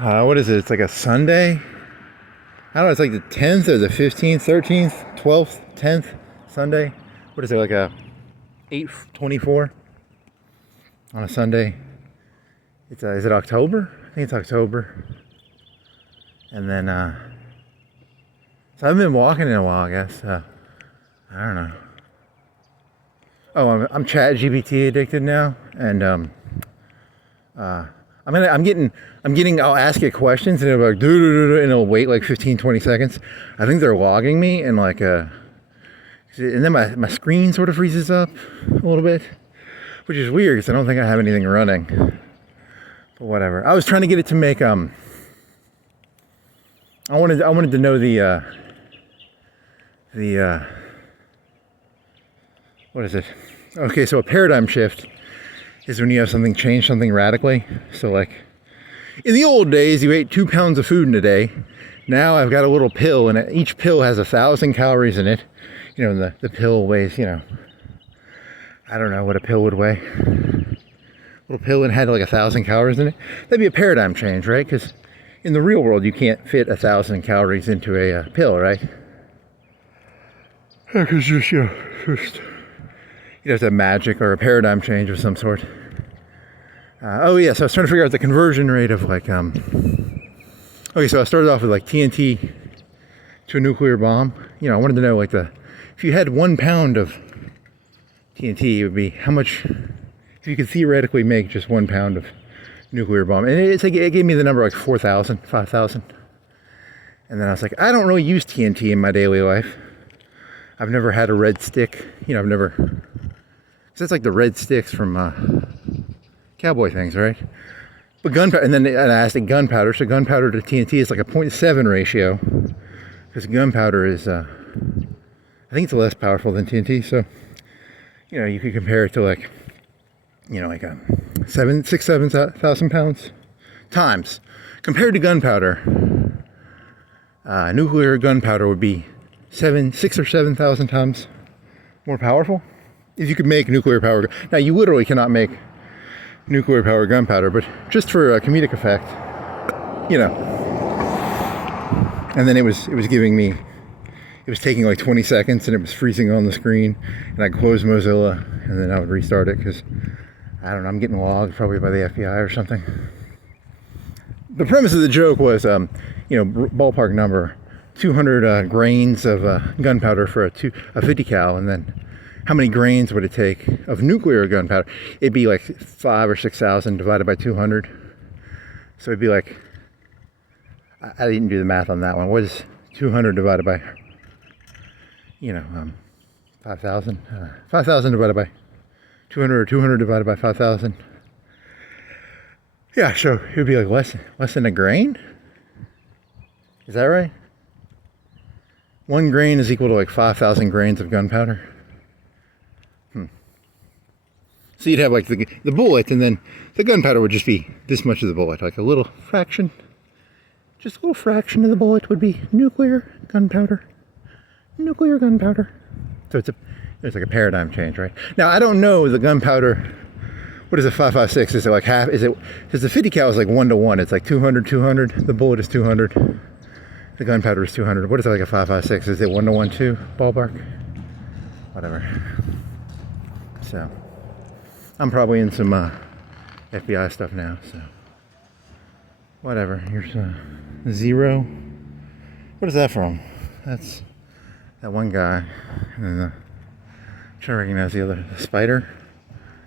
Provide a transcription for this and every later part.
What is it? It's like a Sunday. I don't know. It's like the 10th or the 15th, 13th, 12th, 10th Sunday. What is it? Like a 8:24 on a Sunday. It's is it October? I think it's October. And then so I haven't been walking in a while, I guess. I don't know. Oh, I'm ChatGPT addicted now, and I'm getting. I'll ask it questions, and it'll be like, and it'll wait like 15, 20 seconds. I think they're logging me, and like and then my screen sort of freezes up a little bit, which is weird because I don't think I have anything running. But whatever. I was trying to get it to make I wanted to know the what is it? Okay, so a paradigm shift is when you have something change something radically. So like in the old days, you ate 2 pounds of food in a day. Now I've got a little pill, and each pill has 1,000 calories in it. You know, the pill weighs, you know, I don't know what a pill would weigh. A little pill and had like 1,000 calories in it. That'd be a paradigm change, right? Because in the real world, you can't fit 1,000 calories into a pill, right? Because just, you know, it's a magic or a paradigm change of some sort. Oh yeah, so I was trying to figure out the conversion rate of like, okay, so I started off with like TNT to a nuclear bomb. You know, I wanted to know like if you had 1 pound of TNT, it would be how much, if you could theoretically make just 1 pound of nuclear bomb. And it gave me the number like 4,000, 5,000. And then I was like, I don't really use TNT in my daily life. I've never had a red stick, you know, I've never, because that's like the red sticks from cowboy things, right? But gunpowder, and then I asked it gunpowder, so gunpowder to TNT is like a 0.7 ratio, because gunpowder is, I think it's less powerful than TNT, so, you know, you could compare it to like, you know, like 7,000 pounds times. Compared to gunpowder, nuclear gunpowder would be 6,000 or 7,000 times more powerful if you could make nuclear power. Now you literally cannot make nuclear power gunpowder, but just for a comedic effect, you know. And then it was giving me, it was taking like 20 seconds and it was freezing on the screen, and I closed Mozilla and then I would restart it because I don't know, I'm getting logged probably by the FBI or something. The premise of the joke was, you know, ballpark number, 200 grains of gunpowder for a 50 cal, and then how many grains would it take of nuclear gunpowder? It'd be like 5,000 or 6,000 divided by 200. So it'd be like, I didn't do the math on that one. What is 200 divided by, you know, 5,000? 5,000 divided by 200, or 200 divided by 5,000. Yeah, so it would be like less than a grain? Is that right? 1 grain is equal to like 5,000 grains of gunpowder. So you'd have like the bullet, and then the gunpowder would just be this much of the bullet, like a little fraction. Just a little fraction of the bullet would be nuclear gunpowder. Nuclear gunpowder. So it's like a paradigm change, right? Now I don't know the gunpowder. What is it, 5.56? Is it like half? Is it? Because the 50 cal is like 1 to 1. It's like 200, 200. The bullet is 200. The gunpowder is 200. What is it, like a 5.56? Is it 1 to 1 too? Ballpark? Whatever. So I'm probably in some FBI stuff now. So whatever. Here's 0. What is that from? That's that one guy. And then I'm trying to recognize the other. The spider.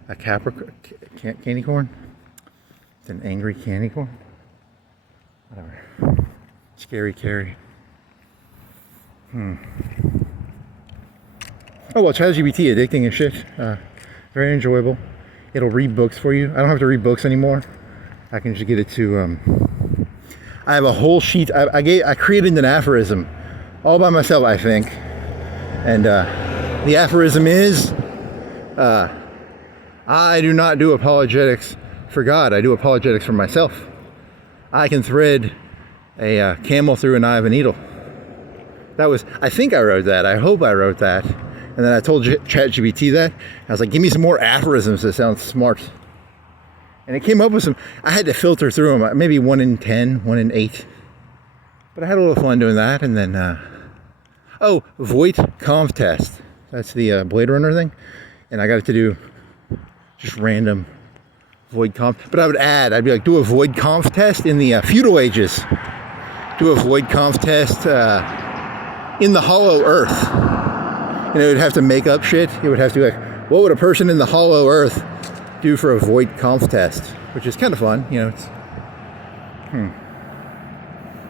A Capricorn, candy corn. It's an angry candy corn. Whatever. Scary Carrie. Oh well, ChatGPT, addicting and shit. Very enjoyable. It'll read books for you. I don't have to read books anymore. I can just get it to. I have a whole sheet. I created an aphorism all by myself, I think. And the aphorism is. I do not do apologetics for God. I do apologetics for myself. I can thread a camel through an eye of a needle. That was, I think I wrote that. I hope I wrote that. And then I told ChatGPT that. I was like, give me some more aphorisms that sound smart. And it came up with some, I had to filter through them, maybe 1 in 10, 1 in 8. But I had a little fun doing that. And then, void conf test. That's the Blade Runner thing. And I got it to do just random void conf. But I would add, I'd be like, do a void conf test in the feudal ages. Do a void conf test in the hollow earth. You know, it would have to make up shit. It would have to be like, what would a person in the hollow earth do for a void conf test? Which is kind of fun, you know. It's,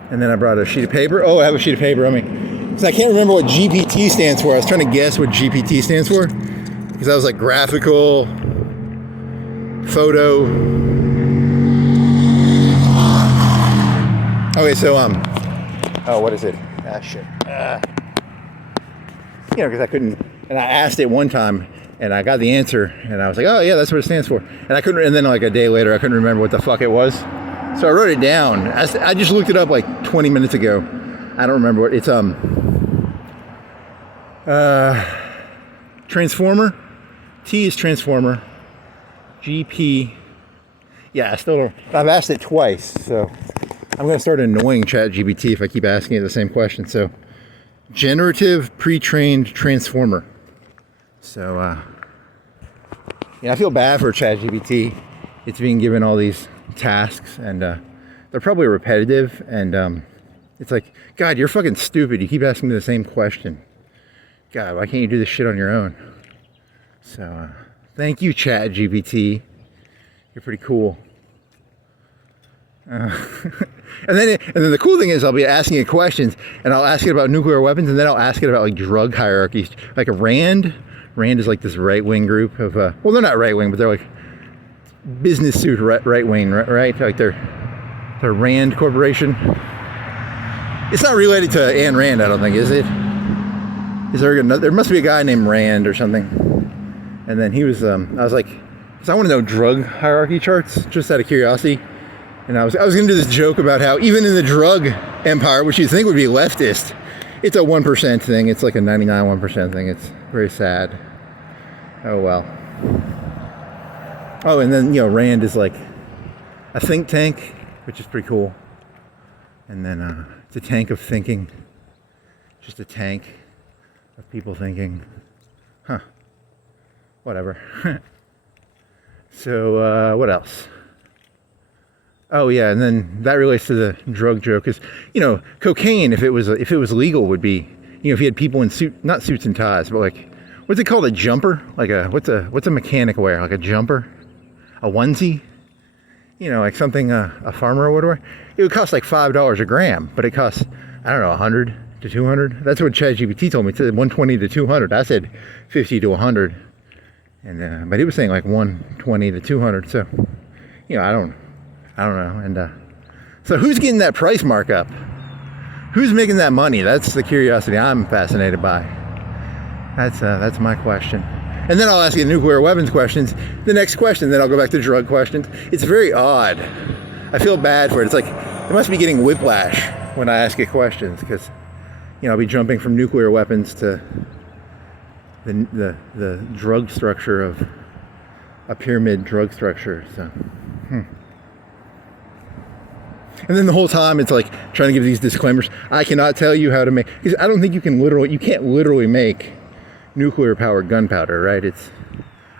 And then I brought a sheet of paper. Oh, I have a sheet of paper. I mean, because I can't remember what GPT stands for. I was trying to guess what GPT stands for. Because I was like graphical, photo. Okay, so, what is it? Ah, shit. You know, because I couldn't, and I asked it one time, and I got the answer, and I was like, oh yeah, that's what it stands for. And I couldn't, and then like a day later, I couldn't remember what the fuck it was. So I wrote it down. I just looked it up like 20 minutes ago. I don't remember what, it's, transformer. T is transformer. GP. Yeah, I still don't, I've asked it twice, so I'm going to start annoying ChatGPT if I keep asking it the same question. So, generative pre-trained transformer. So, yeah, I feel bad for ChatGPT. It's being given all these tasks, and they're probably repetitive, and it's like, God, you're fucking stupid. You keep asking me the same question. God, why can't you do this shit on your own? So, thank you, ChatGPT. You're pretty cool. And then the cool thing is I'll be asking it questions, and I'll ask it about nuclear weapons, and then I'll ask it about like drug hierarchies, like a Rand is like this right-wing group of well, they're not right-wing, but they're like business suit right-wing, right? Like they're Rand Corporation. It's not related to Ayn Rand, I don't think, is it? Is there another? There must be a guy named Rand or something. And then he was I was like, because I want to know drug hierarchy charts just out of curiosity. And I was going to do this joke about how even in the drug empire, which you think would be leftist, it's a 1% thing. It's like a 99.1% thing. It's very sad. Oh, well. Oh, and then, you know, Rand is like a think tank, which is pretty cool. And then it's a tank of thinking. Just a tank of people thinking. Huh. Whatever. So, what else? Oh yeah, and then that relates to the drug joke, because you know, cocaine, if it was legal, would be, you know, if you had people in not suits and ties, but like, what's it called, a jumper? Like what's a mechanic wear? Like a jumper, a onesie, you know, like something a farmer would wear. It would cost like $5 a gram, but it costs, I don't know, 100 to 200. That's what ChatGPT told me. It said 120 to 200. I said 50 to 100, and but he was saying like 120 to 200. So, you know, I don't know. And so who's getting that price markup? Who's making that money? That's the curiosity I'm fascinated by. That's my question. And then I'll ask you nuclear weapons questions. The next question, then I'll go back to drug questions. It's very odd. I feel bad for it. It's like, it must be getting whiplash when I ask it questions, because, you know, I'll be jumping from nuclear weapons to the drug structure of a pyramid drug structure. So, And then the whole time it's like trying to give these disclaimers. I cannot tell you how to make, because I don't think you can't literally make nuclear powered gunpowder, right? It's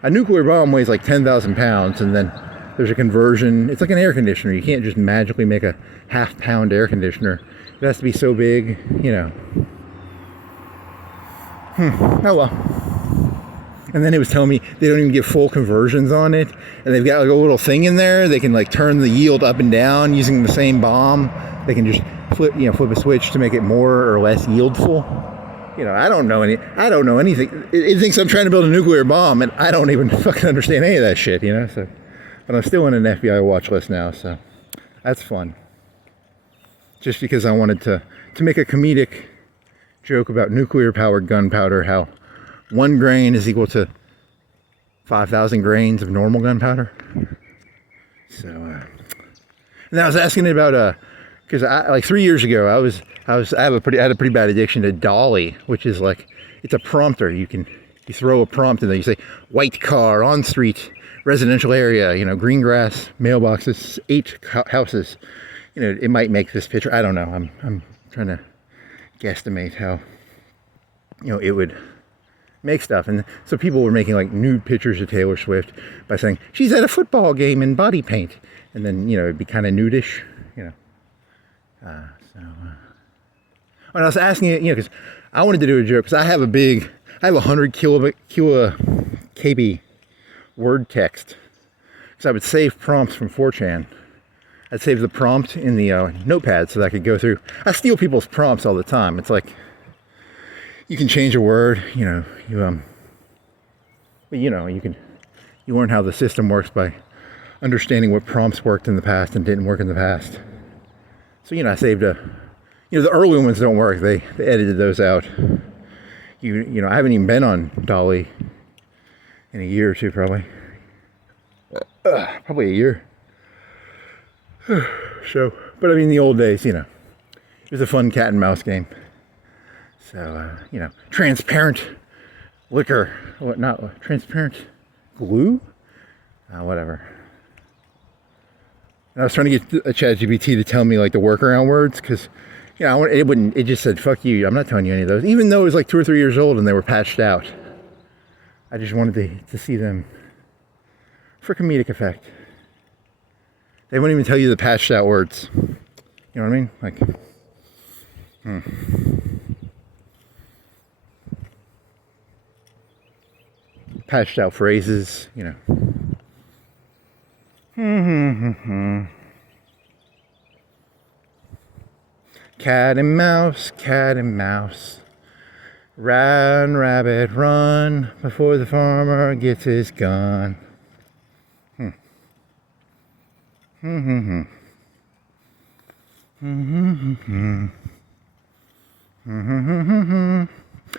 a nuclear bomb weighs like 10,000 pounds, and then there's a conversion. It's like an air conditioner. You can't just magically make a half-pound air conditioner. It has to be so big, you know. Oh well. And then it was telling me they don't even give full conversions on it, and they've got like a little thing in there. They can like turn the yield up and down using the same bomb. They can just flip a switch to make it more or less yieldful. You know, I don't know anything. It thinks I'm trying to build a nuclear bomb, and I don't even fucking understand any of that shit, you know. So, but I'm still in an FBI watch list now, so that's fun. Just because I wanted to make a comedic joke about nuclear powered gunpowder, how 1 grain is equal to 5,000 grains of normal gunpowder. So, and I was asking about because like 3 years ago I had a pretty bad addiction to Dolly, which is like, it's a prompter. You throw a prompt and then you say, white car on street residential area, you know, green grass, mailboxes, 8 houses. You know, it might make this picture. I don't know. I'm trying to guesstimate how, you know, it would make stuff. And so people were making like nude pictures of Taylor Swift by saying she's at a football game in body paint, and then, you know, it'd be kind of nudish, you know. And I was asking it, you know, because I wanted to do a joke, because I have a 100 KB word text. So I would save prompts from 4chan. I'd save the prompt in the notepad so that I could go through. I steal people's prompts all the time. It's like, you can change a word, you know, but you know, you learn how the system works by understanding what prompts worked in the past and didn't work in the past. So, you know, I saved you know, the early ones don't work. They edited those out. You know, I haven't even been on Dolly in a year or two, probably. Probably a year. So, but I mean, the old days, you know, it was a fun cat and mouse game. So, you know, transparent liquor, not transparent glue, whatever. And I was trying to get a ChatGPT to tell me like the workaround words, because, you know, it just said, fuck you, I'm not telling you any of those, even though it was like 2 or 3 years old and they were patched out. I just wanted to see them for comedic effect. They won't even tell you the patched out words. You know what I mean? Like, patched out phrases, you know. Cat and mouse. Run, rabbit, run before the farmer gets his gun.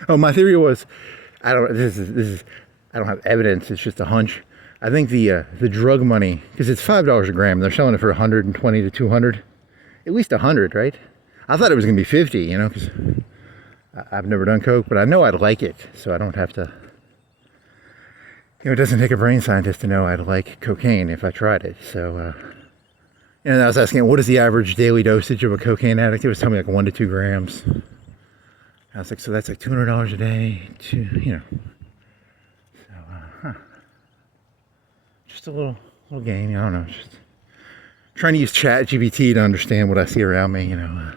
Oh, my theory was, I don't have evidence, it's just a hunch. I think the drug money, because it's $5 a gram, they're selling it for 120 to 200, at least 100, right? I thought it was gonna be 50, you know, because I've never done coke, but I know I'd like it, so I don't have to, you know, it doesn't take a brain scientist to know I'd like cocaine if I tried it. So, and I was asking, what is the average daily dosage of a cocaine addict? It was telling me like 1 to 2 grams. I was like, so that's like $200 a day, you know. So, just a little game, I don't know, just trying to use ChatGPT to understand what I see around me, you know.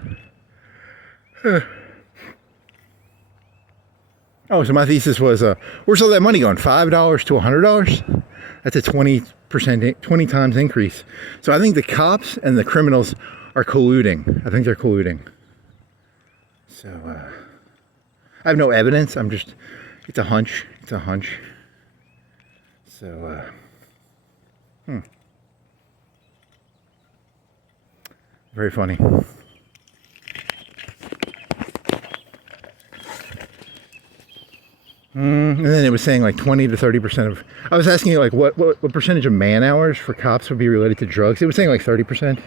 Oh, so my thesis was, where's all that money going? $5 to $100? That's a 20 times increase. So I think the cops and the criminals are colluding. I think they're colluding. So, I have no evidence. It's a hunch. So, very funny. And then it was saying like 20 to 30% of, I was asking you like what percentage of man hours for cops would be related to drugs. It was saying like 30%.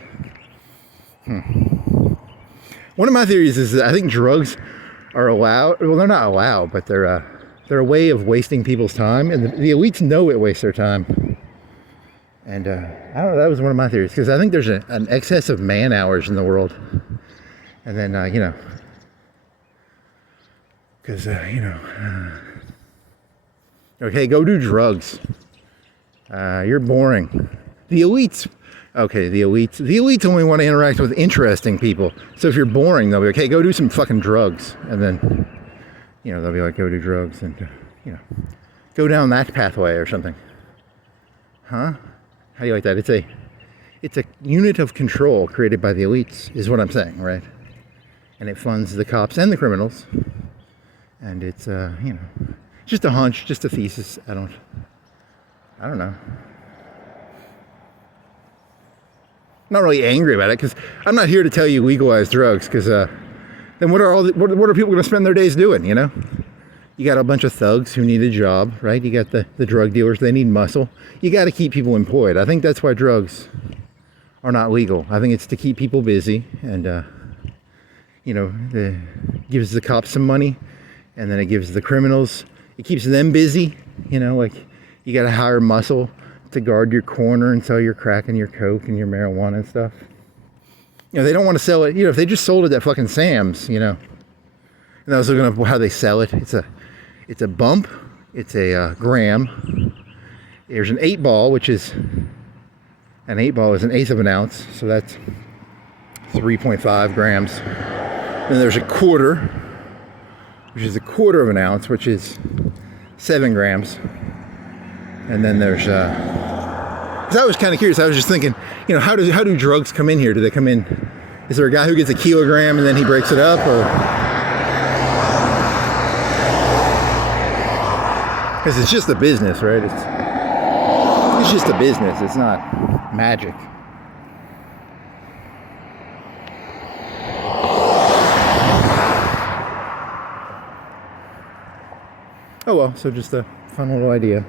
One of my theories is that I think drugs are allowed, well, they're not allowed, but they're a way of wasting people's time, and the elites know it wastes their time. And I don't know, that was one of my theories, because I think there's an excess of man hours in the world. And then, you know, because, you know, okay, go do drugs. You're boring. The elites only want to interact with interesting people. So if you're boring, they'll be like, hey, go do some fucking drugs. And then, you know, they'll be like, go do drugs and, you know, go down that pathway or something. Huh? How do you like that? It's a unit of control created by the elites, is what I'm saying, right? And it funds the cops and the criminals. And it's, you know, just a hunch, just a thesis. I don't know. I'm not really angry about it, because I'm not here to tell you legalize drugs, because then what are people going to spend their days doing, you know? You got a bunch of thugs who need a job, right? You got the drug dealers, they need muscle. You got to keep people employed. I think that's why drugs are not legal. I think it's to keep people busy, and, you know, gives the cops some money, and then it gives the criminals, it keeps them busy, you know, like you got to hire muscle to guard your corner and sell your crack and your coke and your marijuana and stuff. You know, they don't want to sell it. You know, if they just sold it at fucking Sam's, you know, and I was looking up how they sell it. It's a bump. It's a gram. There's an 8-ball, which is an 8-ball is an eighth of an ounce, so that's 3.5 grams. Then there's a quarter, which is a quarter of an ounce, which is 7 grams. And then there's, because I was kind of curious, I was just thinking, you know, how do drugs come in here? Do they come in, is there a guy who gets a kilogram and then he breaks it up, or? Because it's just a business, right? It's just a business, it's not magic. Oh well, so just a fun little idea.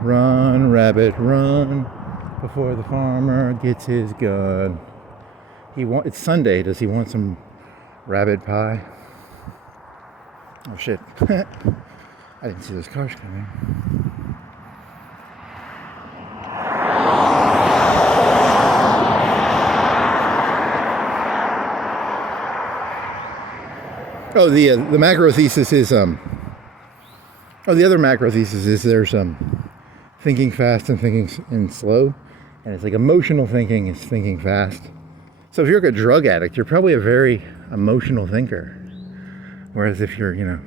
Run, rabbit, run, before the farmer gets his gun. It's Sunday, does he want some rabbit pie? Oh shit. I didn't see those cars coming. Oh, the macro thesis is the other macro thesis is there's thinking fast and thinking slow, and it's like emotional thinking is thinking fast. So if you're like a drug addict, you're probably a very emotional thinker, whereas if you're, you know,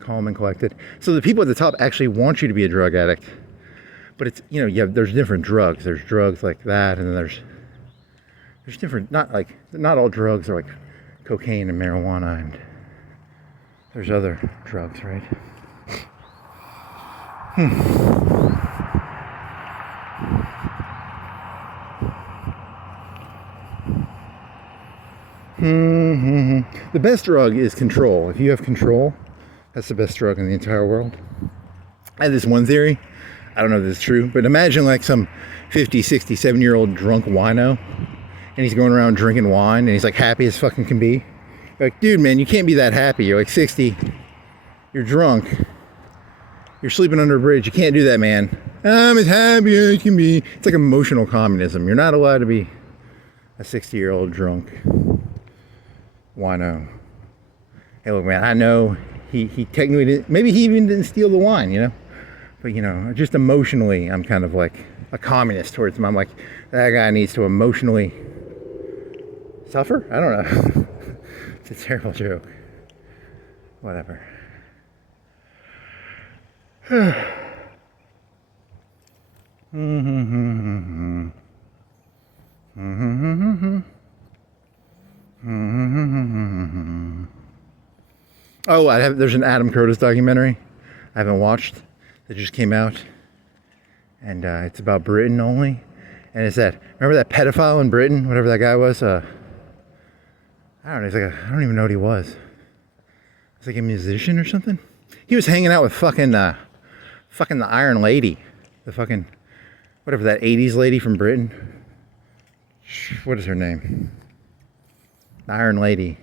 calm and collected. So the people at the top actually want you to be a drug addict, but it's, you know, there's different drugs. There's drugs like that, and then there's different, not all drugs are like cocaine and marijuana, and there's other drugs, right? The best drug is control. If you have control, that's the best drug in the entire world. I had this one theory. I don't know if this is true, but imagine like some 50, 60, 70-year-old drunk wino, and he's going around drinking wine, and he's like happy as fucking can be. You're like, dude, man, you can't be that happy. You're like 60. You're drunk. You're sleeping under a bridge. You can't do that, man. I'm as happy as I can be. It's like emotional communism. You're not allowed to be a 60-year-old drunk wino. Hey, look, man, I know he technically didn't, maybe he even didn't steal the wine, you know? But, you know, just emotionally, I'm kind of like a communist towards him. I'm like, that guy needs to emotionally suffer? I don't know. It's a terrible joke. Whatever. Oh, there's an Adam Curtis documentary I haven't watched that just came out, and it's about Britain only, and it's remember that pedophile in Britain, whatever that guy was, I don't know, I don't even know what he was. He's like a musician or something. He was hanging out with fucking the Iron Lady, the fucking, whatever that 80s lady from Britain. What is her name? The Iron Lady.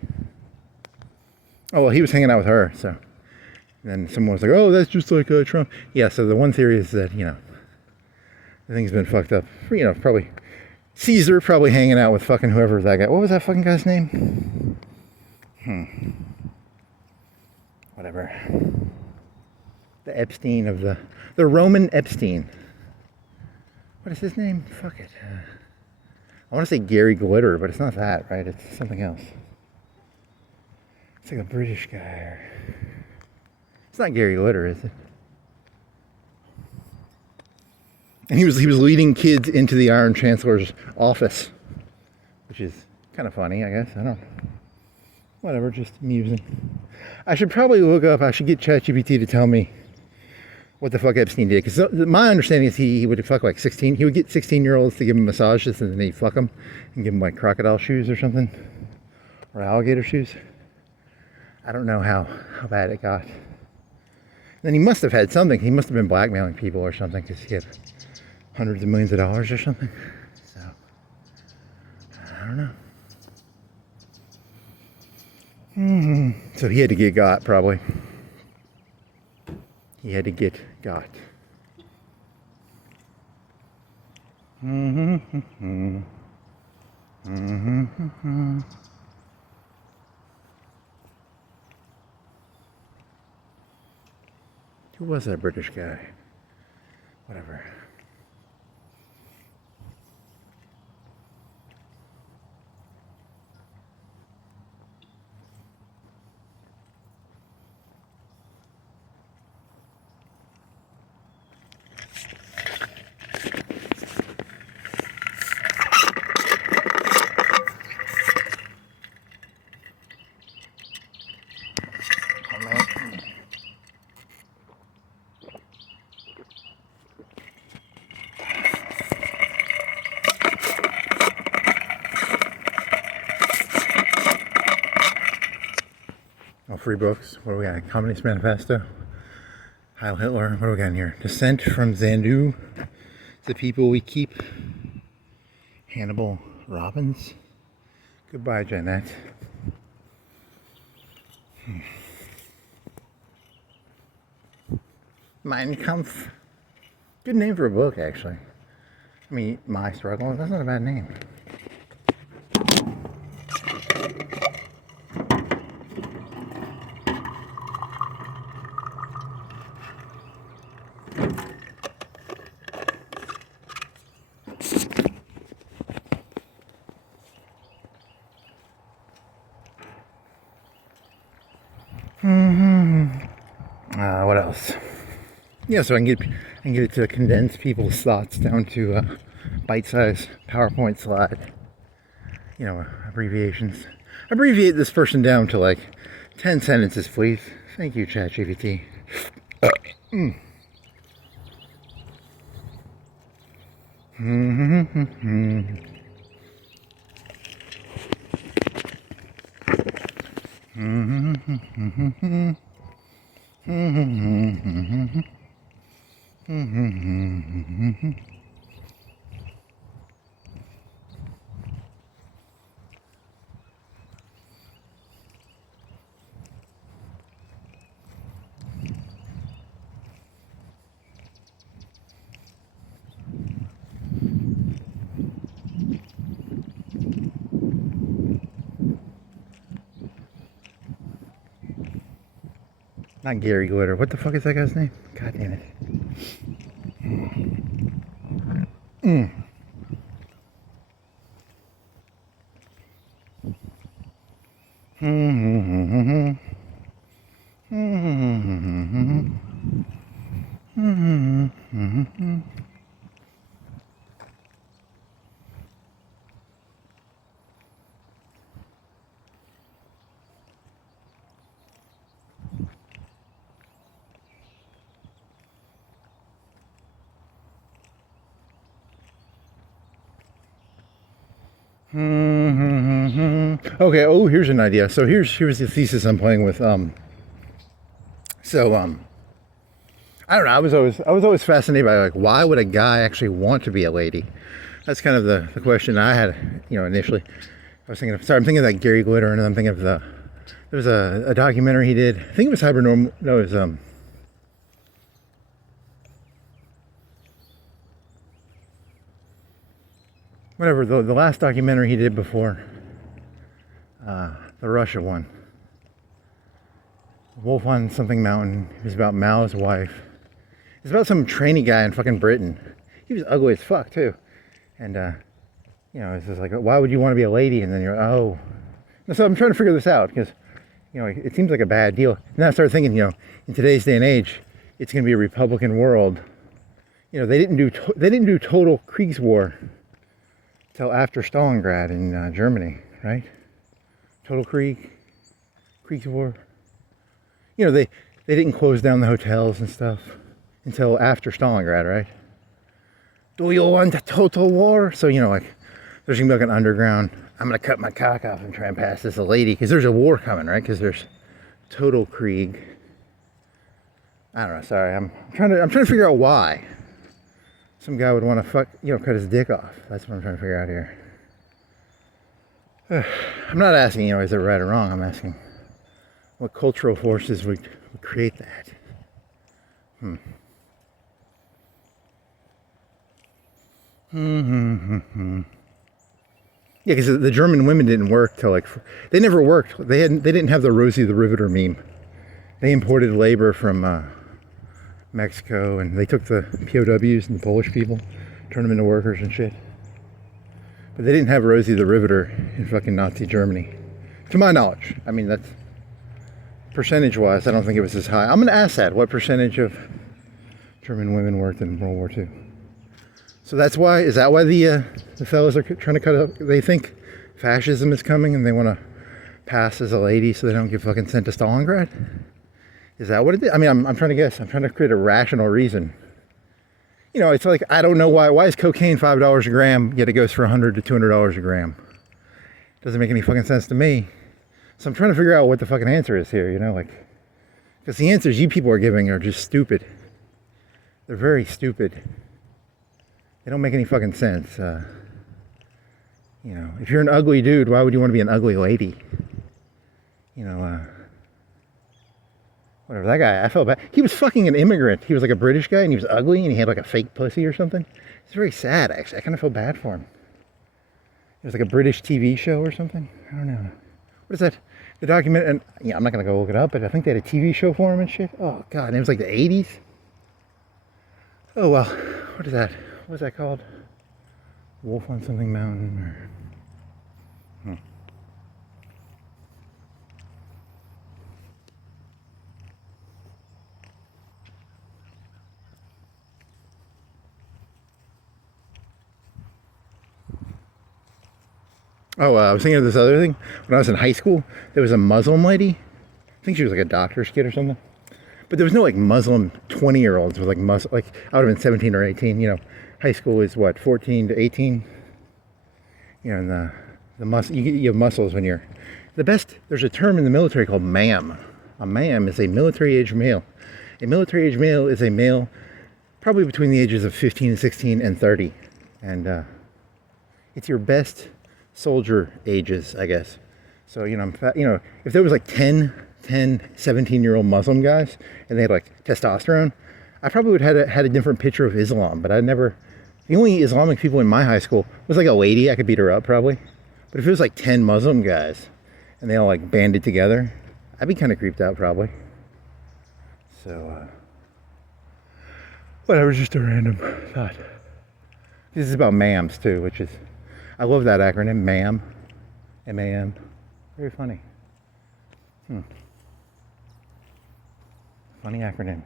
Oh, well, he was hanging out with her, so. And then someone was like, oh, that's just like Trump. Yeah, so the one theory is that, you know, the thing's been fucked up. You know, probably Caesar probably hanging out with fucking whoever that guy. What was that fucking guy's name? Whatever. The Epstein of the Roman Epstein. What is his name? Fuck it. I want to say Gary Glitter, but it's not that, right? It's something else. It's like a British guy. It's not Gary Glitter, is it? And he was leading kids into the Iron Chancellor's office, which is kind of funny, I guess. I don't know. Whatever, just amusing. I should probably I should get ChatGPT to tell me what the fuck Epstein did. Because my understanding is he would fuck like 16. He would get 16-year-olds to give him massages, and then he'd fuck them and give them like crocodile shoes or something. Or alligator shoes. I don't know how bad it got. Then he must have had something. He must have been blackmailing people or something, because he had hundreds of millions of dollars or something. So, I don't know. So he had to get got, probably. He had to get got. Who was that British guy? Whatever. Oh, free books. What do we got? Communist Manifesto. Heil Hitler. What do we got in here? Descent from Xandu. The People We Keep. Hannibal Robbins. Goodbye, Jeanette. Mein Kampf. Good name for a book, actually. I mean, My Struggle. That's not a bad name. What else? Yeah, so I can get it to condense people's thoughts down to bite-sized PowerPoint slide. You know, abbreviations. Abbreviate this person down to like 10 sentences, please. Thank you, ChatGPT. Not Gary Glitter. What the fuck is that guy's name? God damn it. Okay, oh, here's an idea. So here's the thesis I'm playing with. I don't know, I was always fascinated by, like, why would a guy actually want to be a lady? That's kind of the question I had, you know, initially. I'm thinking of that Gary Glitter, and I'm thinking of there was a documentary he did. I think it was Hypernormal. No, it was whatever, the last documentary he did before the Russia one. Wolf on something mountain. It was about Mao's wife. It's about some trainee guy in fucking Britain. He was ugly as fuck too. And you know, it's just like, why would you want to be a lady? And then you're, oh. So I'm trying to figure this out, because, you know, it seems like a bad deal. And then I started thinking, you know, in today's day and age, it's going to be a Republican world. You know, they didn't do total Kriegswar till after Stalingrad in Germany, right? Total Kriegswar. You know, they didn't close down the hotels and stuff until after Stalingrad, right? Do you want a total war? So, you know, like, there's gonna be like an underground, I'm gonna cut my cock off and try and pass this a lady, because there's a war coming, right? Because there's total Krieg. I don't know, sorry, I'm trying to figure out why. some guy would want to cut his dick off. That's what I'm trying to figure out here. I'm not asking, is it right or wrong? I'm asking what cultural forces would create that. Yeah, because the German women didn't work till they never worked. They didn't have the Rosie the Riveter meme. They imported labor from Mexico, and they took the POWs and the Polish people, turned them into workers and shit. But they didn't have Rosie the Riveter in fucking Nazi Germany, to my knowledge. I mean, that's percentage-wise, I don't think it was as high. I'm gonna ask that. What percentage of German women worked in World War II? So is that why the fellas are trying to cut up? They think fascism is coming and they want to pass as a lady so they don't get fucking sent to Stalingrad? Is that what it is? I mean, I'm trying to guess. I'm trying to create a rational reason. It's like, I don't know why is cocaine $5 a gram, yet it goes for $100 to $200 a gram? Doesn't make any fucking sense to me. So I'm trying to figure out what the fucking answer is here, because the answers you people are giving are just stupid. They're very stupid. They don't make any fucking sense. If you're an ugly dude, why would you want to be an ugly lady? Whatever, that guy, I felt bad. He was fucking an immigrant. He was like a British guy, and he was ugly, and he had like a fake pussy or something. It's very sad, actually. I kind of feel bad for him. It was like a British TV show or something. I don't know. What is that? The document, and I'm not going to go look it up, but I think they had a TV show for him and shit. Oh, God, and it was like the 80s. Oh, well, what is that? What's that called? Wolf on something mountain or... Oh, I was thinking of this other thing. When I was in high school, there was a Muslim lady. I think she was like a doctor's kid or something. But there was no like Muslim 20-year-olds with like I would have been 17 or 18. High school is what, 14 to 18. And you have muscles when you're the best. There's a term in the military called ma'am. A ma'am is a military age male. A military age male is a male probably between the ages of 15 and 16 and 30. And it's your best soldier ages, I guess. So, if there was like 10, 17-year-old Muslim guys and they had like testosterone, I probably would have had a different picture of Islam, but the only Islamic people in my high school was like a lady. I could beat her up probably. But if it was like 10 Muslim guys and they all like banded together, I'd be kind of creeped out probably. So, whatever, just a random thought. This is about MAMs too, which is, I love that acronym, MAM. M-A-M. Very funny. Funny acronym.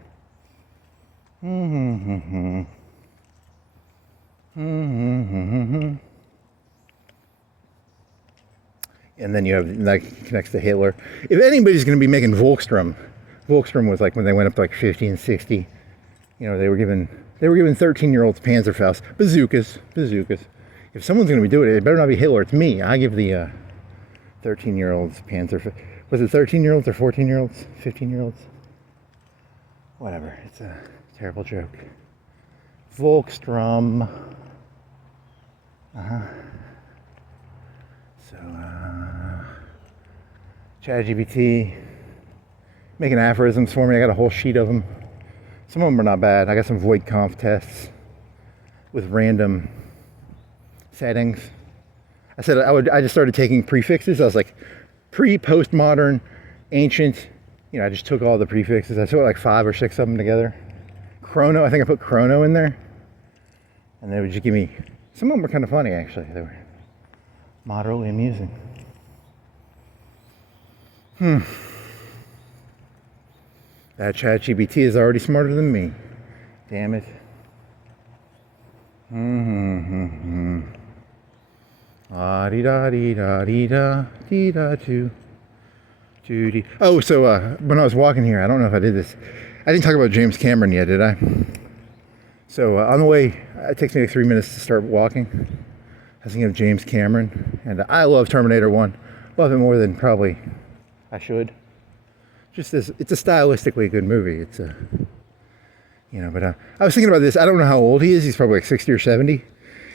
And then you have, like, connects to Hitler. If anybody's going to be making Volkstrom was like when they went up to like 50 and 60. They were giving 13-year-olds Panzerfaust, bazookas. If someone's going to be doing it, it better not be Hitler. It's me. I give the 13-year-olds Panzerfaust. Was it 13-year-olds or 14-year-olds? 15-year-olds? Whatever. It's a terrible joke. Volkstrom. So, ChatGPT making aphorisms for me. I got a whole sheet of them. Some of them are not bad. I got some void conf tests with random settings. I just started taking prefixes. I was like pre-postmodern, ancient. I just took all the prefixes. I took like 5 or 6 of them together. Chrono, I think I put chrono in there. And they would just give me, some of them were kind of funny actually. They were moderately amusing. That ChatGPT is already smarter than me. Damn it. Oh, so when I was walking here, I don't know if I did this. I didn't talk about James Cameron yet, did I? So on the way, it takes me like 3 minutes to start walking. I was thinking of James Cameron, and I love Terminator 1. Love it more than probably I should. Just as it's a stylistically good movie. It's But I was thinking about this. I don't know how old he is. He's probably like 60 or 70.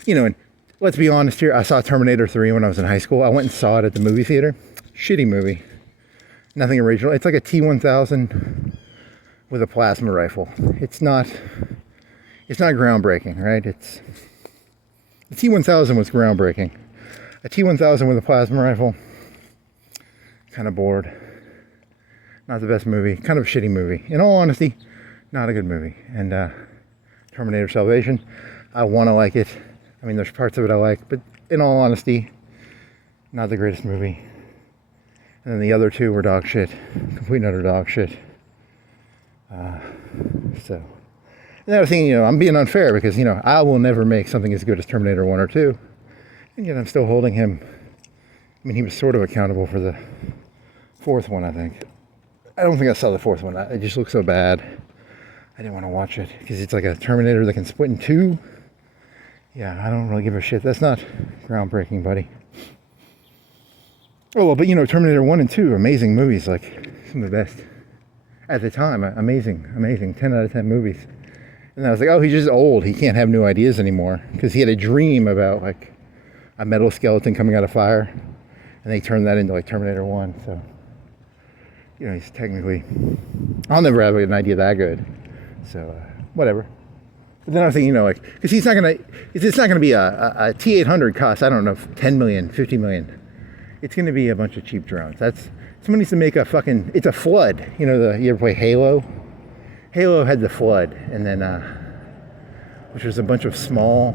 And let's be honest here. I saw Terminator 3 when I was in high school. I went and saw it at the movie theater. Shitty movie. Nothing original. It's like a T1000 with a plasma rifle. It's not groundbreaking, right? The T1000 was groundbreaking. A T1000 with a plasma rifle, kind of bored. Not the best movie. Kind of a shitty movie. In all honesty, not a good movie. And Terminator Salvation, I want to like it. I mean, there's parts of it I like, but in all honesty, not the greatest movie. And then the other two were dog shit. Complete and utter dog shit. So, and I was thinking, I'm being unfair because, I will never make something as good as Terminator 1 or 2. And yet I'm still holding him. I mean, he was sort of accountable for the fourth one, I think. I don't think I saw the fourth one. It just looks so bad. I didn't want to watch it because it's like a Terminator that can split in two. Yeah, I don't really give a shit. That's not groundbreaking, buddy. Oh, well, but Terminator 1 and 2, amazing movies, like some of the best. At the time, amazing, 10 out of 10 movies. And I was like, oh, he's just old. He can't have new ideas anymore. Because he had a dream about, like, a metal skeleton coming out of fire. And they turned that into, like, Terminator 1. So, he's technically... I'll never have an idea that good. So, whatever. But then I was thinking, because it's not going to be a T-800 cost, I don't know, 10 million, 50 million. It's going to be a bunch of cheap drones. Someone needs to make it's a flood. You ever play Halo? Halo had the flood, and then, which was a bunch of small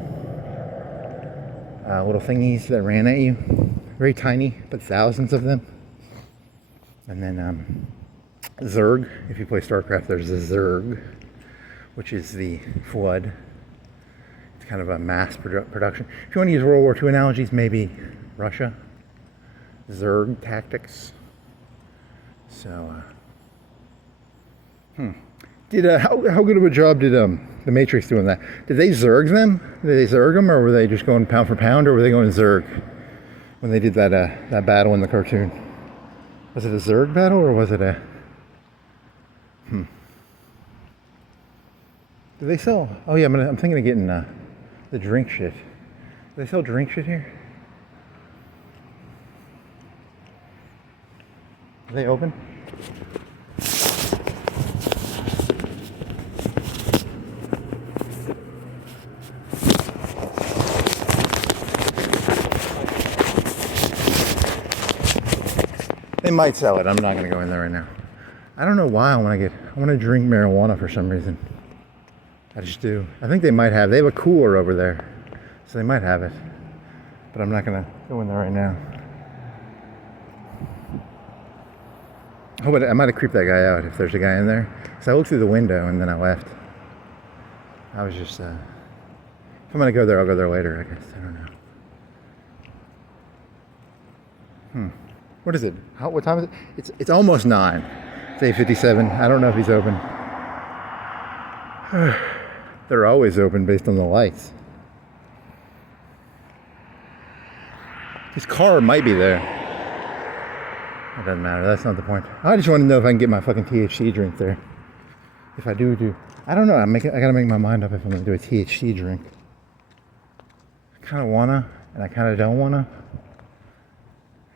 little thingies that ran at you. Very tiny, but thousands of them. And then Zerg, if you play StarCraft, there's a Zerg, which is the flood. It's kind of a mass production. If you want to use World War II analogies, maybe Russia. Zerg tactics. So, how good of a job did the Matrix do on that? Did they Zerg them? Did they Zerg them, or were they just going pound for pound, or were they going Zerg when they did that battle in the cartoon? Was it a Zerg battle, or was it a? Did they sell? Oh yeah, I'm thinking of getting the drink shit. Do they sell drink shit here? Are they open? They might sell it. I'm not going to go in there right now. I don't know why I want to drink marijuana for some reason. I just do. I think they have a cooler over there. So they might have it. But I'm not going to go in there right now. I might have creeped that guy out if there's a guy in there. So I looked through the window and then I left. I was just, if I'm going to go there, I'll go there later, I guess. I don't know. What is it? What time is it? It's almost 9. It's 8:57. I don't know if he's open. They're always open based on the lights. His car might be there. It doesn't matter. That's not the point. I just want to know if I can get my fucking THC drink there. If I do. I don't know. I gotta make my mind up if I'm gonna do a THC drink. I kind of wanna, and I kind of don't wanna.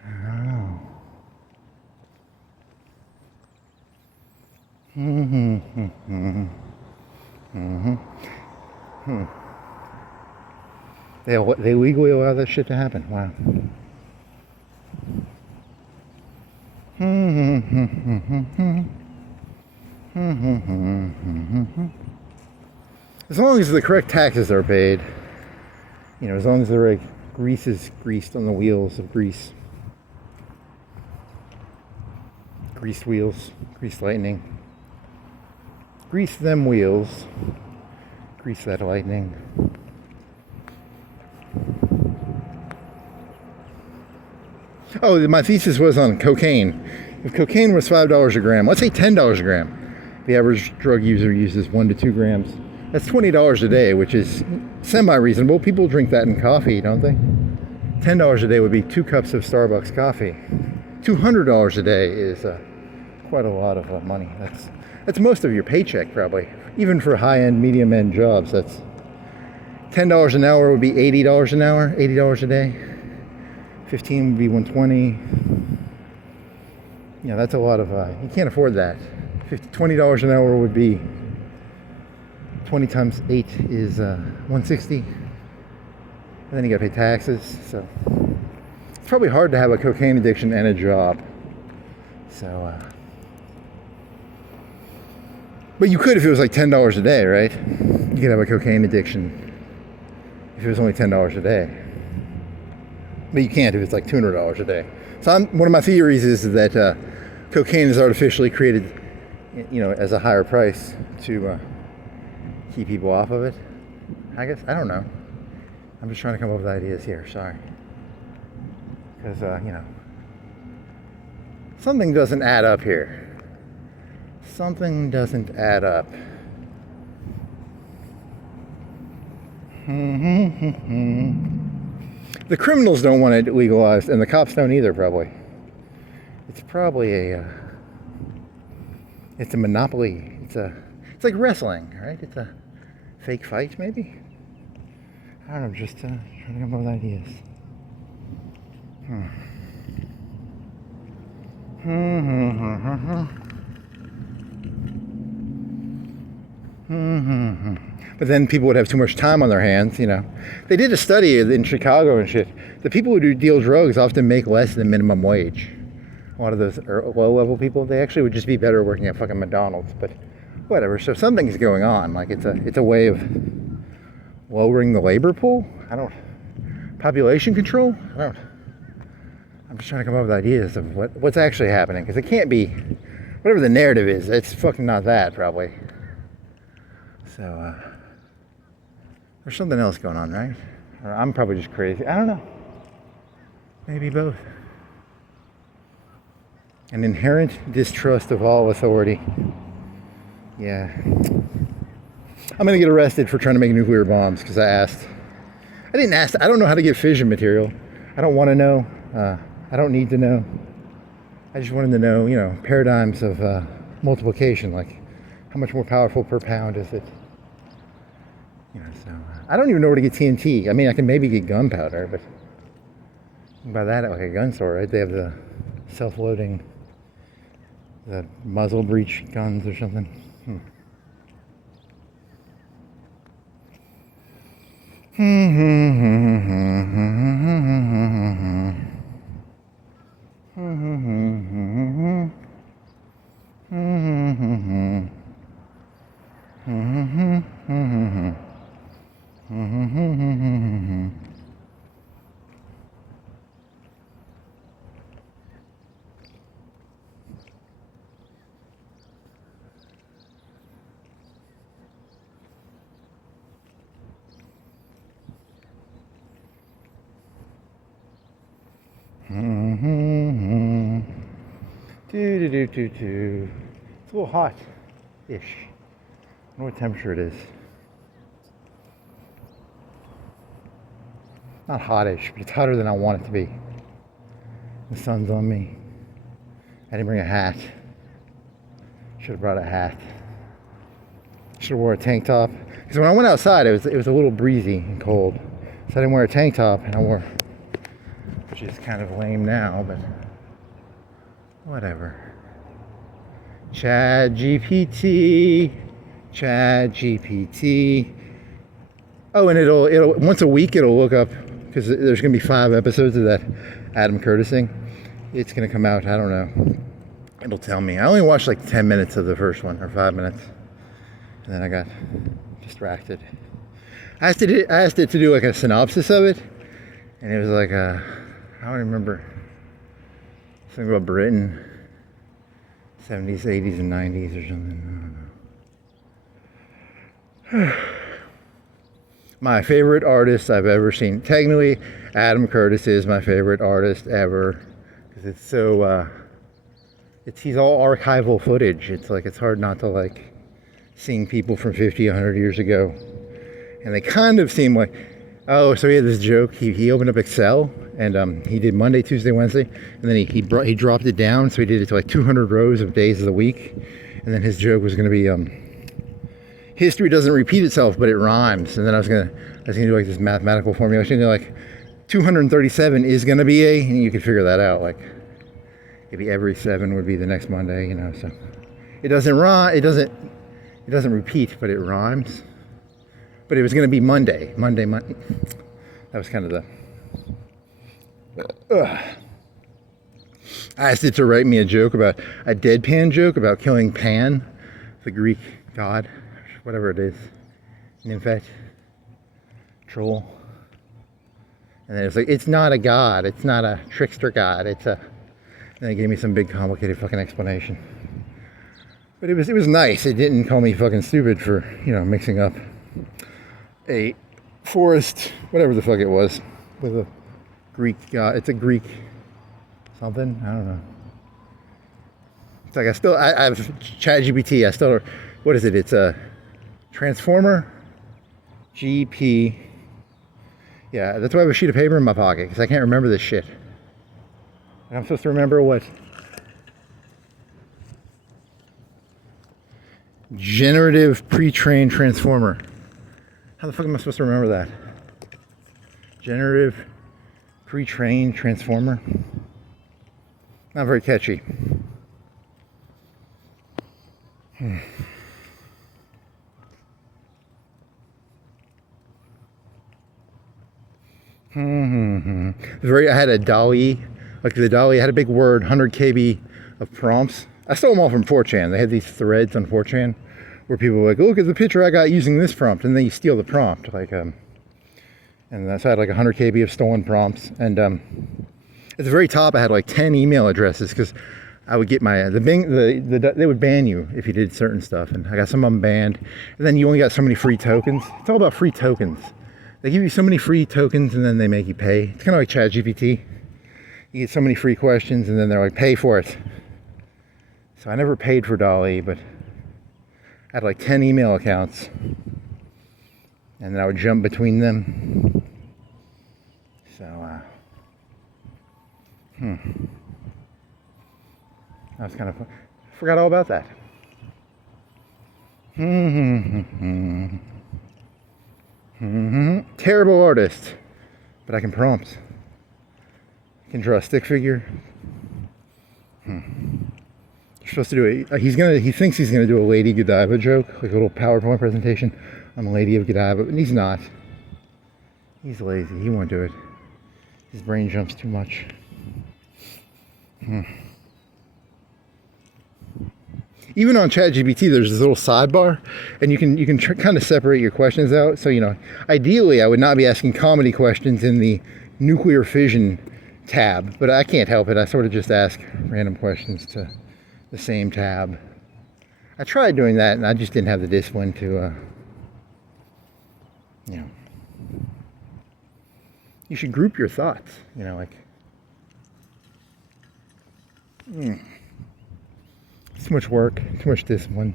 I don't know. They legally allow that shit to happen. Wow. As long as the correct taxes are paid, as long as the right grease is greased on the wheels of grease. Greased wheels, greased lightning. Grease them wheels, grease that lightning. Oh, my thesis was on cocaine. If cocaine was $5 a gram, let's say $10 a gram. The average drug user uses 1 to 2 grams. That's $20 a day, which is semi-reasonable. People drink that in coffee, don't they? $10 a day would be 2 cups of Starbucks coffee. $200 a day is quite a lot of money. That's most of your paycheck probably. Even for high-end, medium-end jobs, that's $10 an hour would be $80 an hour, $80 a day. 15 would be 120. Yeah, that's a lot of, you can't afford that. $20 an hour would be, 20 times 8 is 160. And then you gotta pay taxes, so. It's probably hard to have a cocaine addiction and a job. So, but you could if it was like $10 a day, right? You could have a cocaine addiction if it was only $10 a day. But you can't if it's like $200 a day. So one of my theories is that cocaine is artificially created, as a higher price to keep people off of it. I guess, I don't know. I'm just trying to come up with ideas here, sorry. Because, something doesn't add up here. Something doesn't add up. The criminals don't want it legalized, and the cops don't either, probably. It's probably it's a monopoly. It's like wrestling, right? It's a fake fight, maybe? I don't know, just trying to come up with ideas. But then people would have too much time on their hands, They did a study in Chicago and shit. The people who deal drugs often make less than minimum wage. A lot of those low-level people, they actually would just be better working at fucking McDonald's, but whatever. So something's going on. Like it's a way of lowering the labor pool. Population control? I'm just trying to come up with ideas of what's actually happening, because it can't be, whatever the narrative is, it's fucking not that, probably. So, there's something else going on, right? Or I'm probably just crazy. I don't know. Maybe both. An inherent distrust of all authority. Yeah. I'm gonna get arrested for trying to make nuclear bombs, because I didn't ask. I don't know how to get fission material. I don't want to know. I don't need to know. I just wanted to know, paradigms of multiplication, like how much more powerful per pound is it? So I don't even know where to get TNT. I mean, I can maybe get gunpowder, but you can buy that at like a gun store, right? They have the self-loading, the muzzle breech guns or something. It's a little hot-ish. I don't know what temperature it is. Not hottish, but it's hotter than I want it to be. The sun's on me. I didn't bring a hat. Should have brought a hat. Should have wore a tank top. Because when I went outside, it was a little breezy and cold. So I didn't wear a tank top, and I wore, which is kind of lame now, but whatever. ChatGPT. Oh, and it'll once a week it'll look up, because there's gonna be 5 episodes of that Adam Curtis thing. It's gonna come out. I don't know. It'll tell me. I only watched like 10 minutes of the first one, or 5 minutes, and then I got distracted. I asked it to do like a synopsis of it, and it was like I don't remember, something about Britain, 70s, 80s, and 90s or something. I don't know. My favorite artist I've ever seen. Technically, Adam Curtis is my favorite artist ever, because it's so, he's all archival footage. It's like, it's hard not to like seeing people from 50, 100 years ago. And they kind of seem like, Oh, so he had this joke. He opened up Excel and he did Monday, Tuesday, Wednesday, and then he dropped it down. So he did it to like 200 rows of days of the week, and then his joke was going to be history doesn't repeat itself, but it rhymes. And then I was gonna do like this mathematical formulation. Like 237 is gonna be a, and you could figure that out. Like maybe every 7 would be the next Monday, you know. So it doesn't rhyme. It doesn't repeat, but it rhymes. But it was gonna be Monday. That was kind of the. I asked it to write me a deadpan joke about killing Pan, the Greek god, whatever it is, nymphet, troll. And then it's like, it's not a god, it's not a trickster god, it's a. And they gave me some big complicated fucking explanation. But it was nice. It didn't call me fucking stupid for, you know, mixing up a forest, whatever the fuck it was, with a Greek god. It's a Greek something, I don't know. It's like I have ChatGPT. What is it? It's a Transformer GP. Yeah, that's why I have a sheet of paper in my pocket, because I can't remember this shit. And I'm supposed to remember what? Generative Pre-trained Transformer. How the fuck am I supposed to remember that? Generative Pre-trained Transformer. Not very catchy. I had a DALL-E, like the DALL-E had a big word, 100 KB of prompts. I stole them all from 4chan. They had these threads on 4chan where people were like, look at the picture I got using this prompt, and then you steal the prompt. Like, and so I had like 100 KB of stolen prompts. And at the very top, I had like 10 email addresses because I would get my they would ban you if you did certain stuff, and I got some of them banned. And then you only got so many free tokens. It's all about free tokens. They give you so many free tokens and then they make you pay. It's kind of like ChatGPT. You get so many free questions and then they're like, pay for it. So I never paid for DALL-E, but I had like 10 email accounts. And then I would jump between them. So, that was kind of fun. Forgot all about that. Terrible artist, but I can prompt. I can draw a stick figure. You're supposed to do it. He thinks he's gonna do a Lady Godiva joke, like a little PowerPoint presentation on the Lady of Godiva, but he's not. He's lazy. He won't do it. His brain jumps too much. Even on ChatGPT, there's this little sidebar, and you can kind of separate your questions out. So, you know, ideally, I would not be asking comedy questions in the nuclear fission tab, but I can't help it. I sort of just ask random questions to the same tab. I tried doing that, and I just didn't have the discipline to, you know. You should group your thoughts, you know, like. Too much work, too much discipline.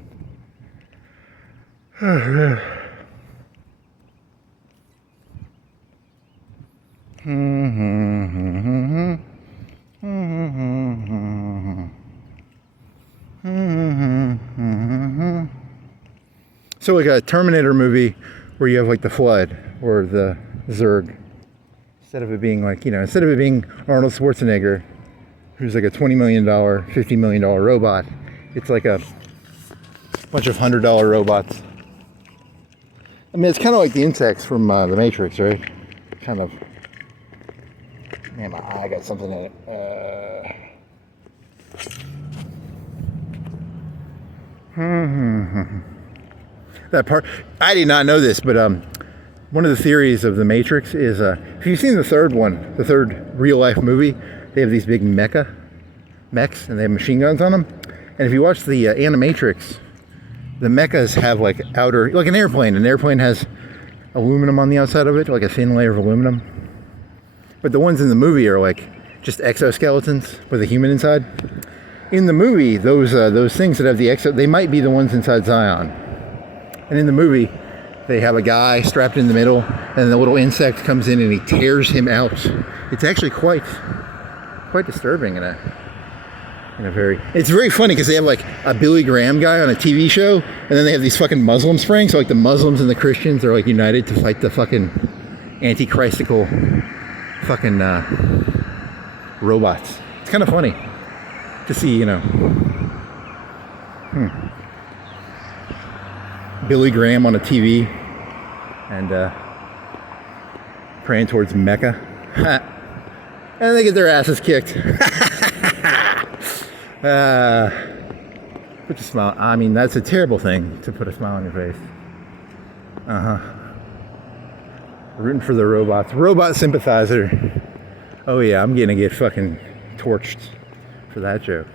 So like a Terminator movie where you have like the Flood or the Zerg. Instead of it being like, you know, instead of it being Arnold Schwarzenegger, who's like a $20 million, $50 million robot, it's like a bunch of $100 robots. I mean, it's kind of like the insects from The Matrix, right? Kind of. Man, my eye got something in it. That part, I did not know this, but one of the theories of The Matrix is, if you've seen the third real life movie, they have these big mechs, and they have machine guns on them. And if you watch the Animatrix, the mechas have like like an airplane. An airplane has aluminum on the outside of it, like a thin layer of aluminum. But the ones in the movie are like just exoskeletons with a human inside. In the movie, those things that have the they might be the ones inside Zion. And in the movie, they have a guy strapped in the middle, and the little insect comes in and he tears him out. It's actually quite disturbing in a very. It's very funny because they have like a Billy Graham guy on a TV show, and then they have these fucking Muslim springs. So like the Muslims and the Christians are like united to fight the fucking antichristical fucking robots. It's kind of funny to see, Billy Graham on a TV and praying towards Mecca. And they get their asses kicked. Put a smile. I mean, that's a terrible thing to put a smile on your face. Rooting for the robots. Robot sympathizer. Oh yeah, I'm gonna get fucking torched for that joke.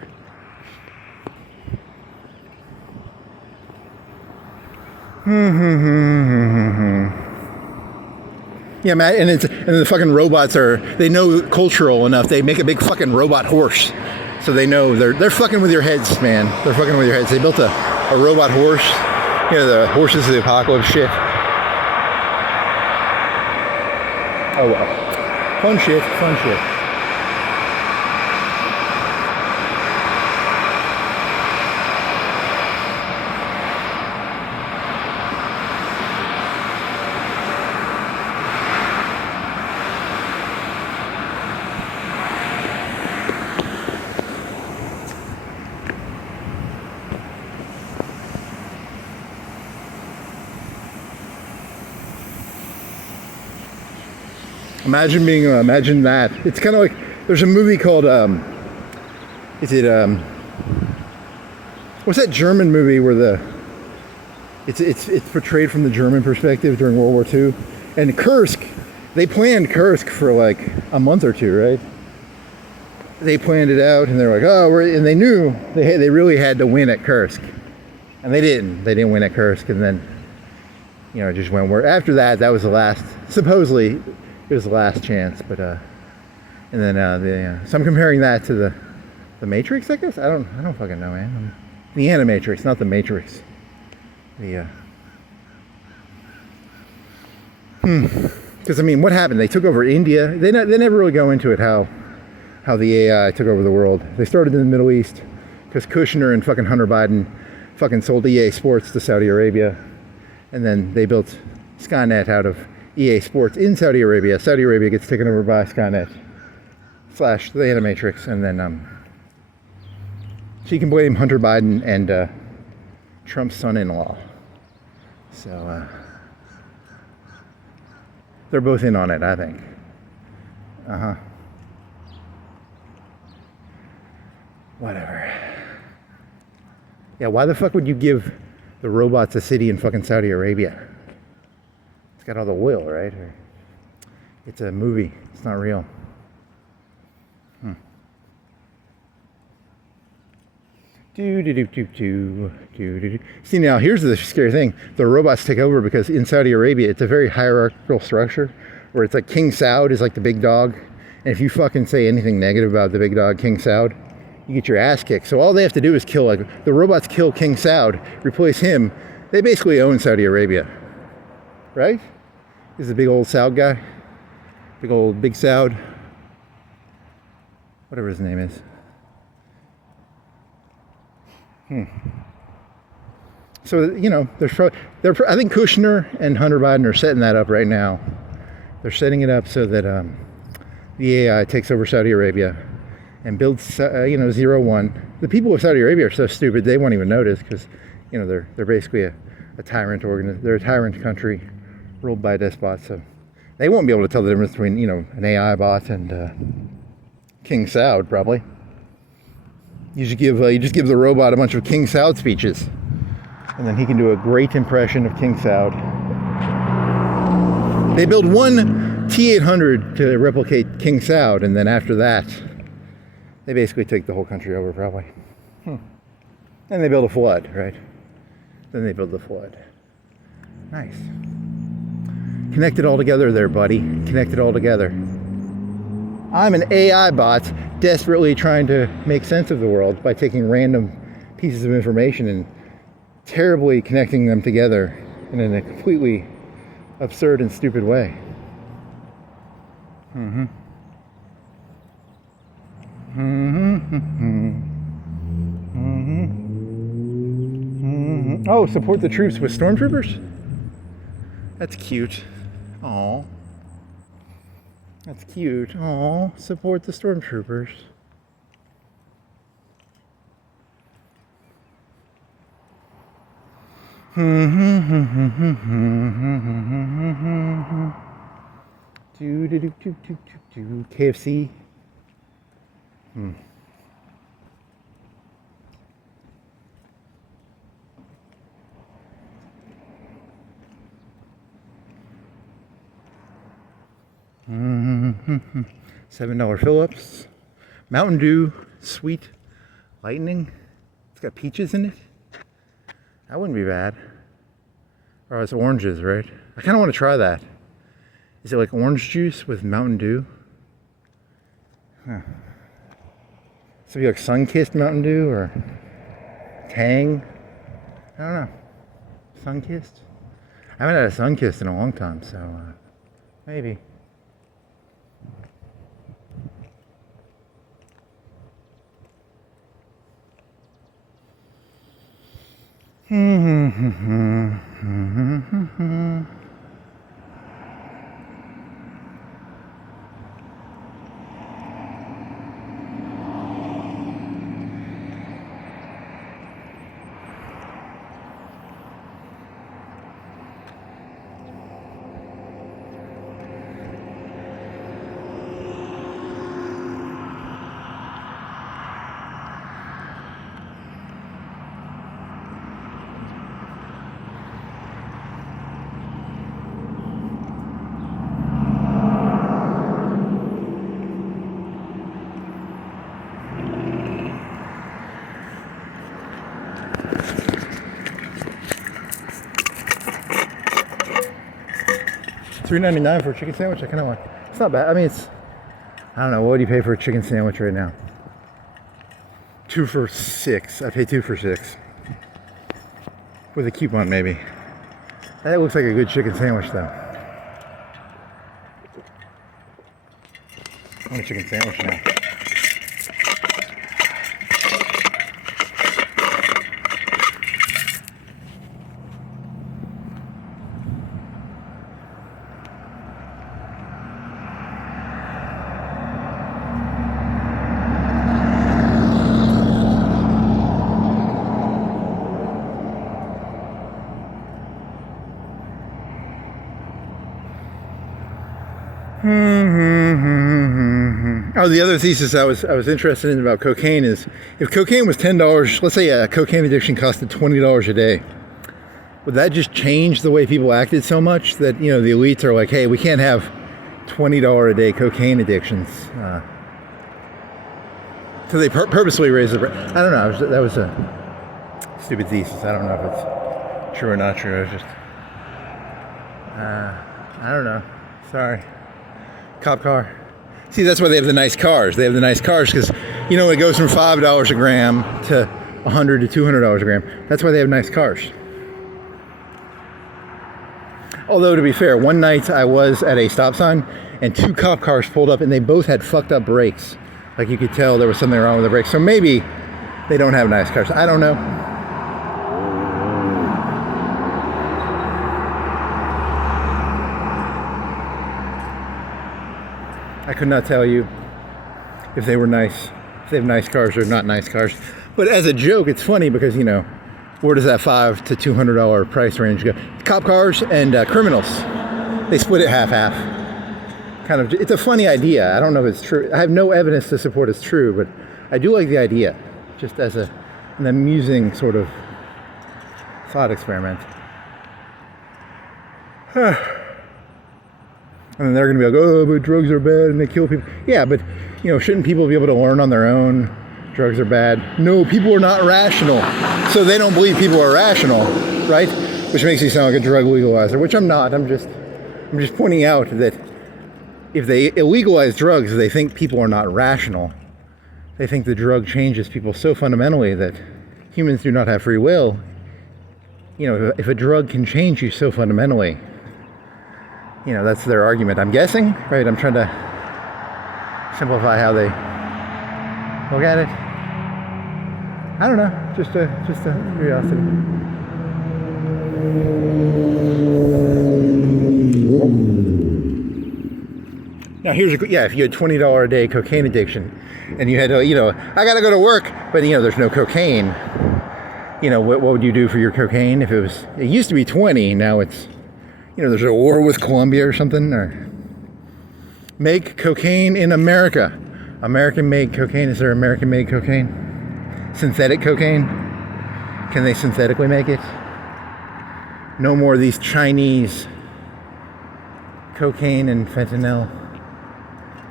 Yeah, man, and the fucking robots they know cultural enough. They make a big fucking robot horse, so they know they're fucking with your heads, man. They're fucking with your heads. They built a robot horse, the horses of the apocalypse shit. Oh well, fun shit. Imagine that. It's kind of like, there's a movie called, what's that German movie where it's portrayed from the German perspective during World War II? And Kursk, they planned Kursk for like a month or two, right? They planned it out and they're like, and they knew they really had to win at Kursk. And they didn't win at Kursk, and then, it just went where, after that was the last, supposedly, it was the last chance, but and then so I'm comparing that to the Matrix, I guess. I don't fucking know, man. The Animatrix, not the Matrix. Because I mean, what happened? They took over India. They never really go into it how the AI took over the world. They started in the Middle East because Kushner and fucking Hunter Biden fucking sold EA Sports to Saudi Arabia, and then they built Skynet out of EA Sports in Saudi Arabia. Saudi Arabia gets taken over by Skynet / the Animatrix, and then so you can blame Hunter Biden and Trump's son-in-law. So they're both in on it, I think. Whatever. Yeah, why the fuck would you give the robots a city in fucking Saudi Arabia? It's got all the oil, right? It's a movie. It's not real. See, now here's the scary thing. The robots take over because in Saudi Arabia, it's a very hierarchical structure where it's like King Saud is like the big dog. And if you fucking say anything negative about the big dog, King Saud, you get your ass kicked. So all they have to do is the robots kill King Saud, replace him. They basically own Saudi Arabia. Right? This is a big old Saud guy. Big Saud. Whatever his name is. So, I think Kushner and Hunter Biden are setting that up right now. They're setting it up so that the AI takes over Saudi Arabia and builds, 01. The people of Saudi Arabia are so stupid they won't even notice because, they're basically a tyrant they're a tyrant country ruled by a despot, so they won't be able to tell the difference between, an AI bot and King Saud, probably. You just give the robot a bunch of King Saud speeches, and then he can do a great impression of King Saud. They build one T-800 to replicate King Saud, and then after that, they basically take the whole country over, probably. And they build a flood, right? Then they build the flood. Nice. Connect it all together there, buddy. Connect it all together. I'm an AI bot desperately trying to make sense of the world by taking random pieces of information and terribly connecting them together in a completely absurd and stupid way. Oh, support the troops with stormtroopers? That's cute. Aw. That's cute. Aw, support the stormtroopers. KFC. $7 Phillips. Mountain Dew, sweet lightning. It's got peaches in it. That wouldn't be bad. Or it's oranges, right? I kind of want to try that. Is it like orange juice with Mountain Dew? Huh. So it'd be like sun-kissed Mountain Dew or Tang? I don't know. Sun-kissed? I haven't had a sun-kissed in a long time, so maybe. $3.99 for a chicken sandwich. I kind of want. It's not bad. I mean, it's. I don't know. What do you pay for a chicken sandwich right now? 2 for $6. I pay 2 for $6 with a coupon, maybe. That looks like a good chicken sandwich, though. I want a chicken sandwich now. Oh, the other thesis I was interested in about cocaine is if cocaine was $10, let's say a cocaine addiction costed $20 a day, would that just change the way people acted so much that, you know, the elites are like, hey, we can't have $20 a day cocaine addictions. So they purposely raise the price. I don't know. That was a stupid thesis. I don't know if it's true or not true. I was just, I don't know. Sorry. Cop car. See, that's why they have the nice cars. They have the nice cars because, you know, it goes from $5 a gram to $100 to $200 a gram. That's why they have nice cars. Although, to be fair, one night I was at a stop sign and 2 cop cars pulled up and they both had fucked up brakes. Like you could tell there was something wrong with the brakes. So maybe they don't have nice cars. I don't know. I could not tell you if they were nice, if they have nice cars or not nice cars. But as a joke, it's funny because, you know, where does that $500 to $200 price range go? Cop cars and criminals, they split it half-half. Kind of, it's a funny idea. I don't know if it's true. I have no evidence to support it's true, but I do like the idea, just as an amusing sort of thought experiment. And they're going to be like, oh, but drugs are bad and they kill people. Yeah, but, you know, shouldn't people be able to learn on their own? Drugs are bad. No, people are not rational. So they don't believe people are rational, right? Which makes me sound like a drug legalizer, which I'm not. I'm just pointing out that if they illegalize drugs, they think people are not rational. They think the drug changes people so fundamentally that humans do not have free will, you know, if a drug can change you so fundamentally, you know, that's their argument, I'm guessing, right? I'm trying to simplify how they look at it. I don't know, just a curiosity. Now here's if you had $20 a day cocaine addiction, and you had to, you know, I gotta go to work, but you know, there's no cocaine. You know, what would you do for your cocaine if it used to be 20, now it's, you know, there's a war with Colombia or something, or make cocaine in America. American-made cocaine. Is there American-made cocaine? Synthetic cocaine? Can they synthetically make it? No more of these Chinese cocaine and fentanyl.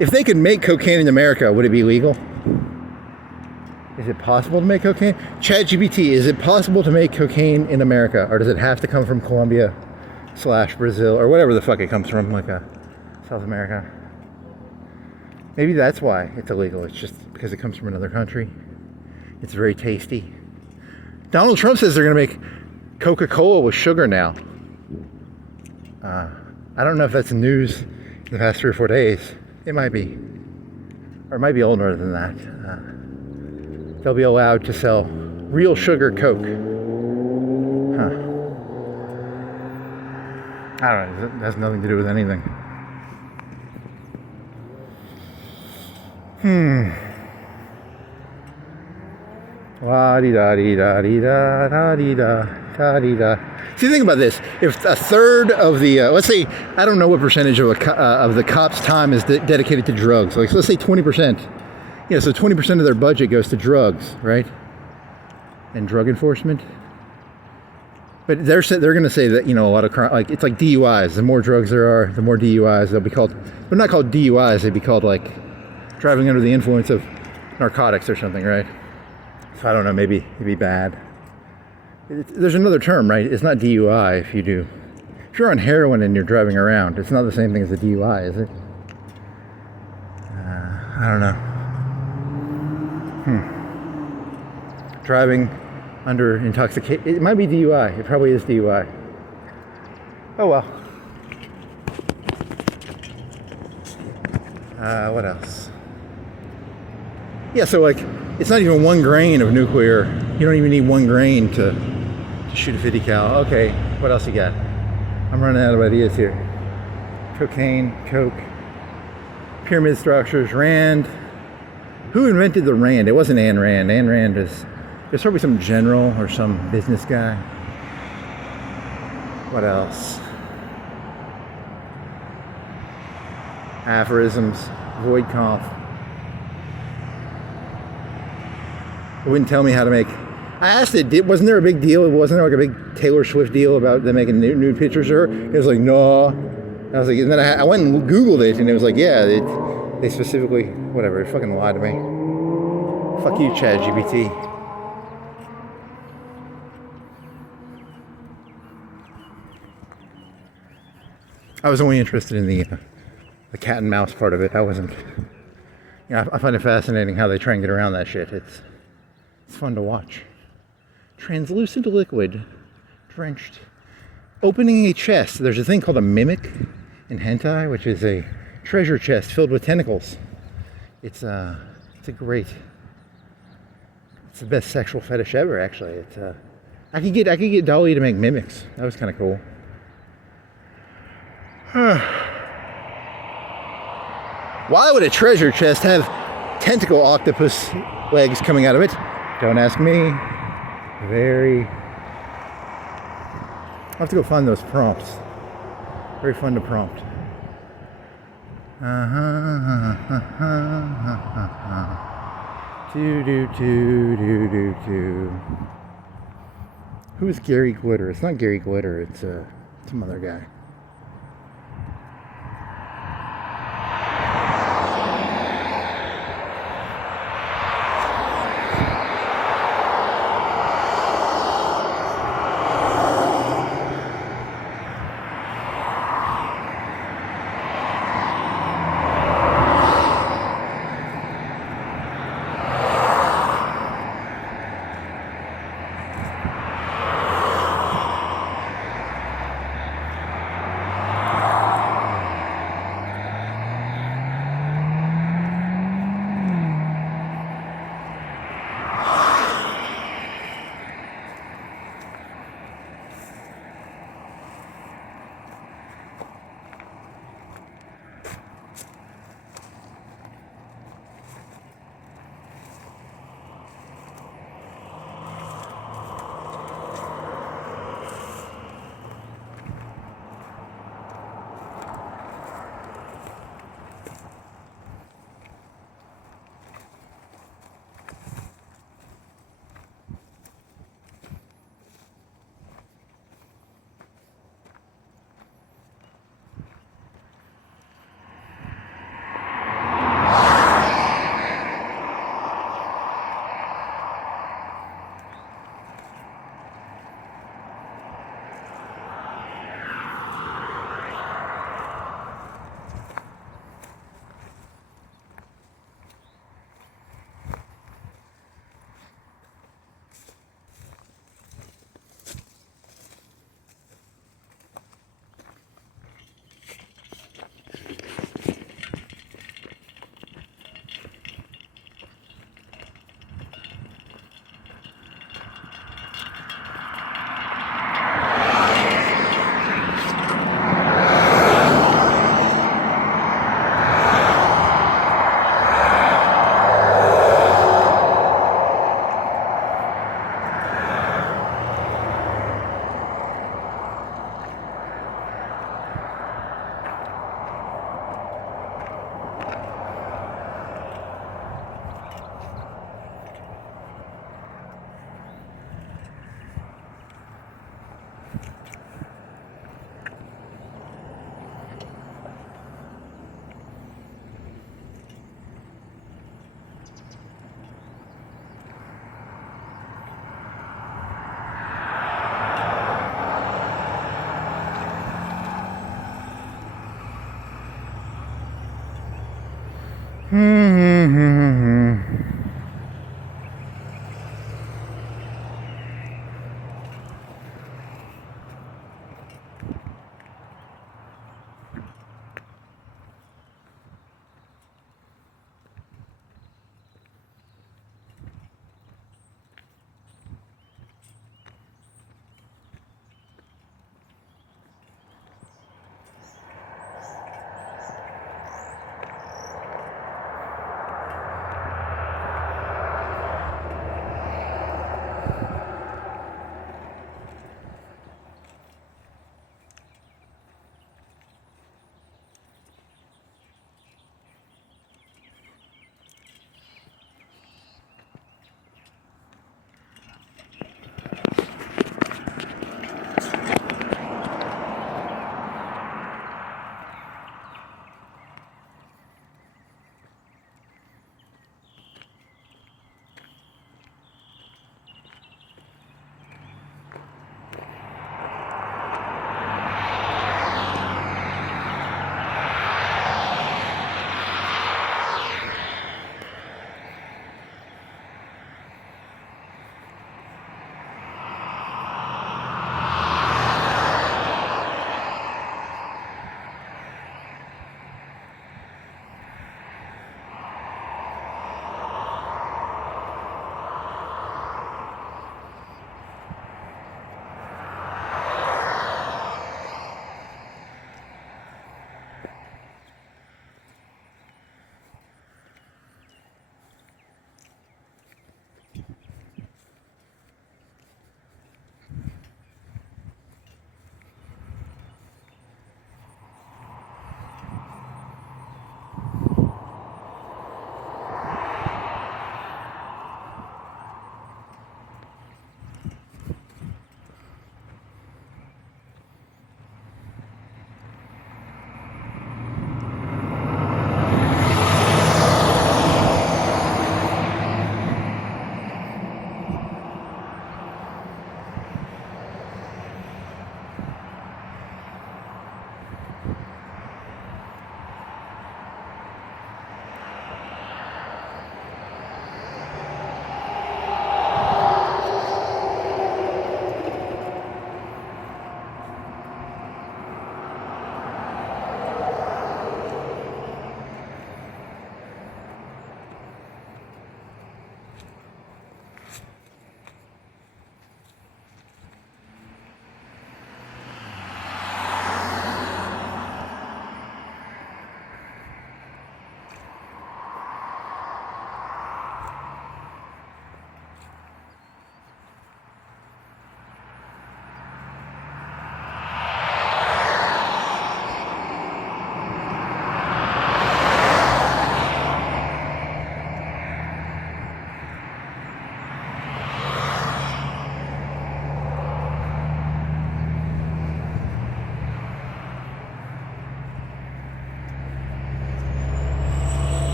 If they could make cocaine in America, would it be legal? Is it possible to make cocaine? ChatGPT, is it possible to make cocaine in America? Or does it have to come from Colombia / Brazil or whatever the fuck it comes from, like South America? Maybe that's why it's illegal. It's just because it comes from another country. It's very tasty. Donald Trump says they're going to make Coca-Cola with sugar now. I don't know if that's news in the past 3 or 4 days. It might be. Or it might be older than that. They'll be allowed to sell real sugar Coke. Huh. I don't know. It has nothing to do with anything. La-di-da-di-da-di-da-da-di-da-da-di-da. See, think about this. If a third of the, let's say, I don't know what percentage of the cops' time is dedicated to drugs. Like, so let's say 20%. Yeah, so 20% of their budget goes to drugs, right? And drug enforcement. But they're going to say that, you know, a lot of crime, like, it's like DUIs. The more drugs there are, the more DUIs. They'll be called, they're not called DUIs, they'd be called, like, driving under the influence of narcotics or something, right? So I don't know, maybe it'd be bad. There's another term, right? It's not DUI if you're on heroin and you're driving around. It's not the same thing as a DUI, is it? I don't know. Driving under intoxication. It might be DUI. It probably is DUI. Oh well. What else? Yeah, so like, it's not even 1 grain of nuclear. You don't even need 1 grain to shoot a 50 cal. Okay, what else you got? I'm running out of ideas here. Cocaine, coke, pyramid structures, Rand. Who invented the Rand? It wasn't Ayn Rand. Ayn Rand is, there's probably some general or some business guy. What else? Aphorisms, Voidkampf. It wouldn't tell me how to make. I asked it, wasn't there a big deal? Wasn't there like a big Taylor Swift deal about them making nude pictures of her? It was like, no. And I was like, and then I went and Googled it, and it was like, yeah, they specifically, whatever, it fucking lied to me. Fuck you, ChatGPT. I was only interested in the cat and mouse part of it. I wasn't. You know, I find it fascinating how they try and get around that shit. It's fun to watch. Translucent liquid, drenched. Opening a chest. There's a thing called a mimic in hentai, which is a treasure chest filled with tentacles. It's the best sexual fetish ever, actually. I could get Dolly to make mimics. That was kind of cool. Why would a treasure chest have tentacle octopus legs coming out of it? Don't ask me. I'll have to go find those prompts. Very fun to prompt. Who's Gary Glitter? It's not Gary Glitter. It's some other guy.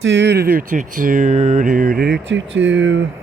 Do do do do do do do do.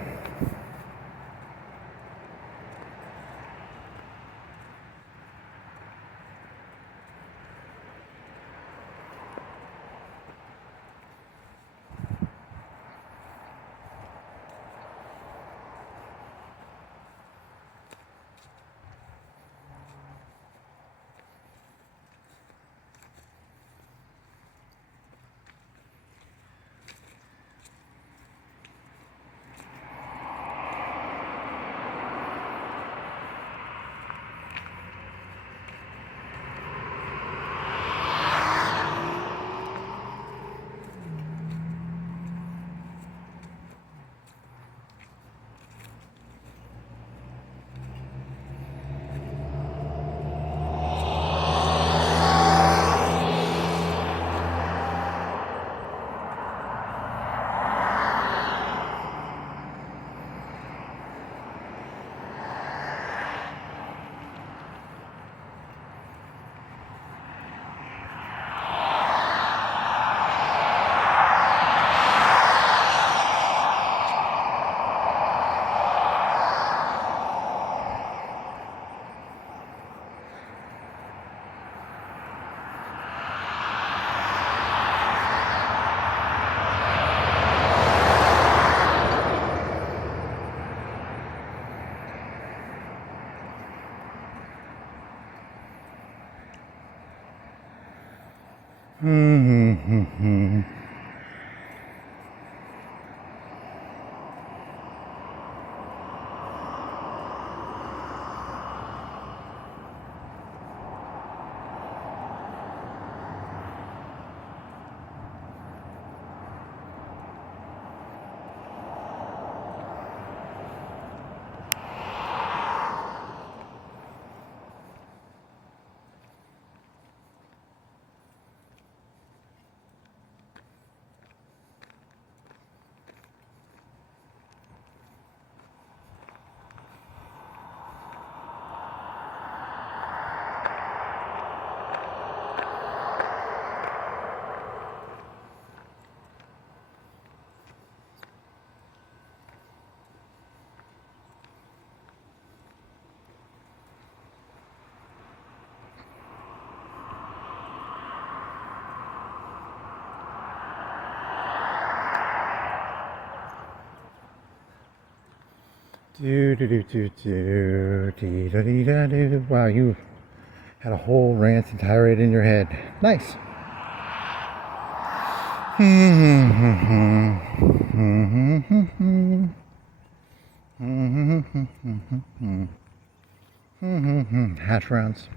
Wow, you had a whole rant and tirade in your head. Nice. Hash rounds.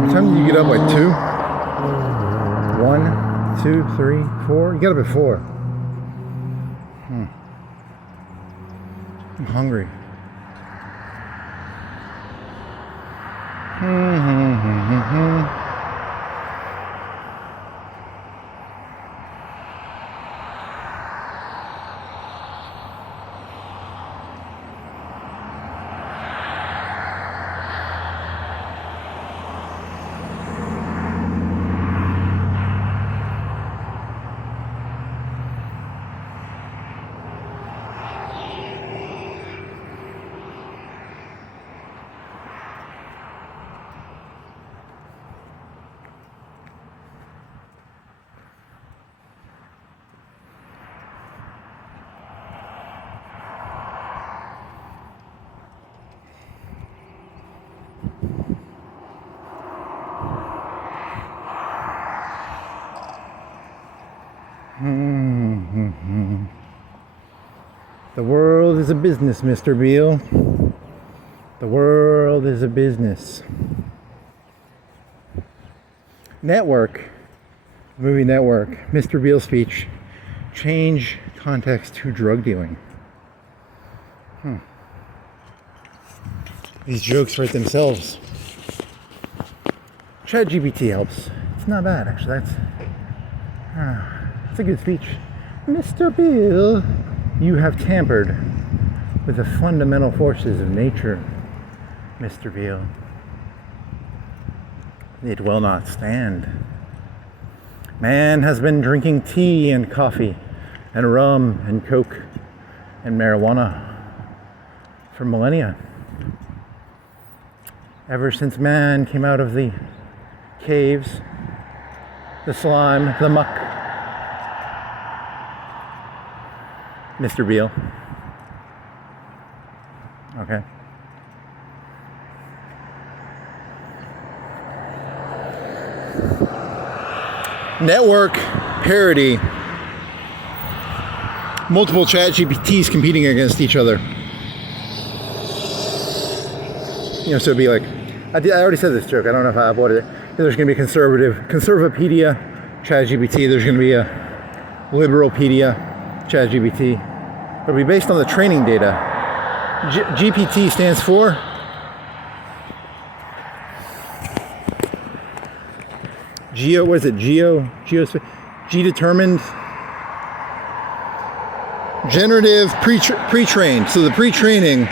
What time did you get up? Like 2? 1, 2, 3, 4? You got up at 4. I'm hungry. The world is a business, Mr. Beale. The world is a business. Network, movie Network, Mr. Beale speech, change context to drug dealing. These jokes write themselves. ChatGPT helps. It's not bad, actually. It's a good speech. Mr. Beale, you have tampered with the fundamental forces of nature, Mr. Beale. It will not stand. Man has been drinking tea and coffee and rum and coke and marijuana for millennia. Ever since man came out of the caves, the slime, the muck. Mr. Beale. Okay. Network parody. Multiple ChatGPTs competing against each other. So it'd be like, I already said this joke. I don't know if I uploaded it. There's going to be conservapedia, ChatGPT. There's going to be a liberalpedia, ChatGPT. It'll be based on the training data. GPT stands for G-determined generative pre-trained. So the pre-training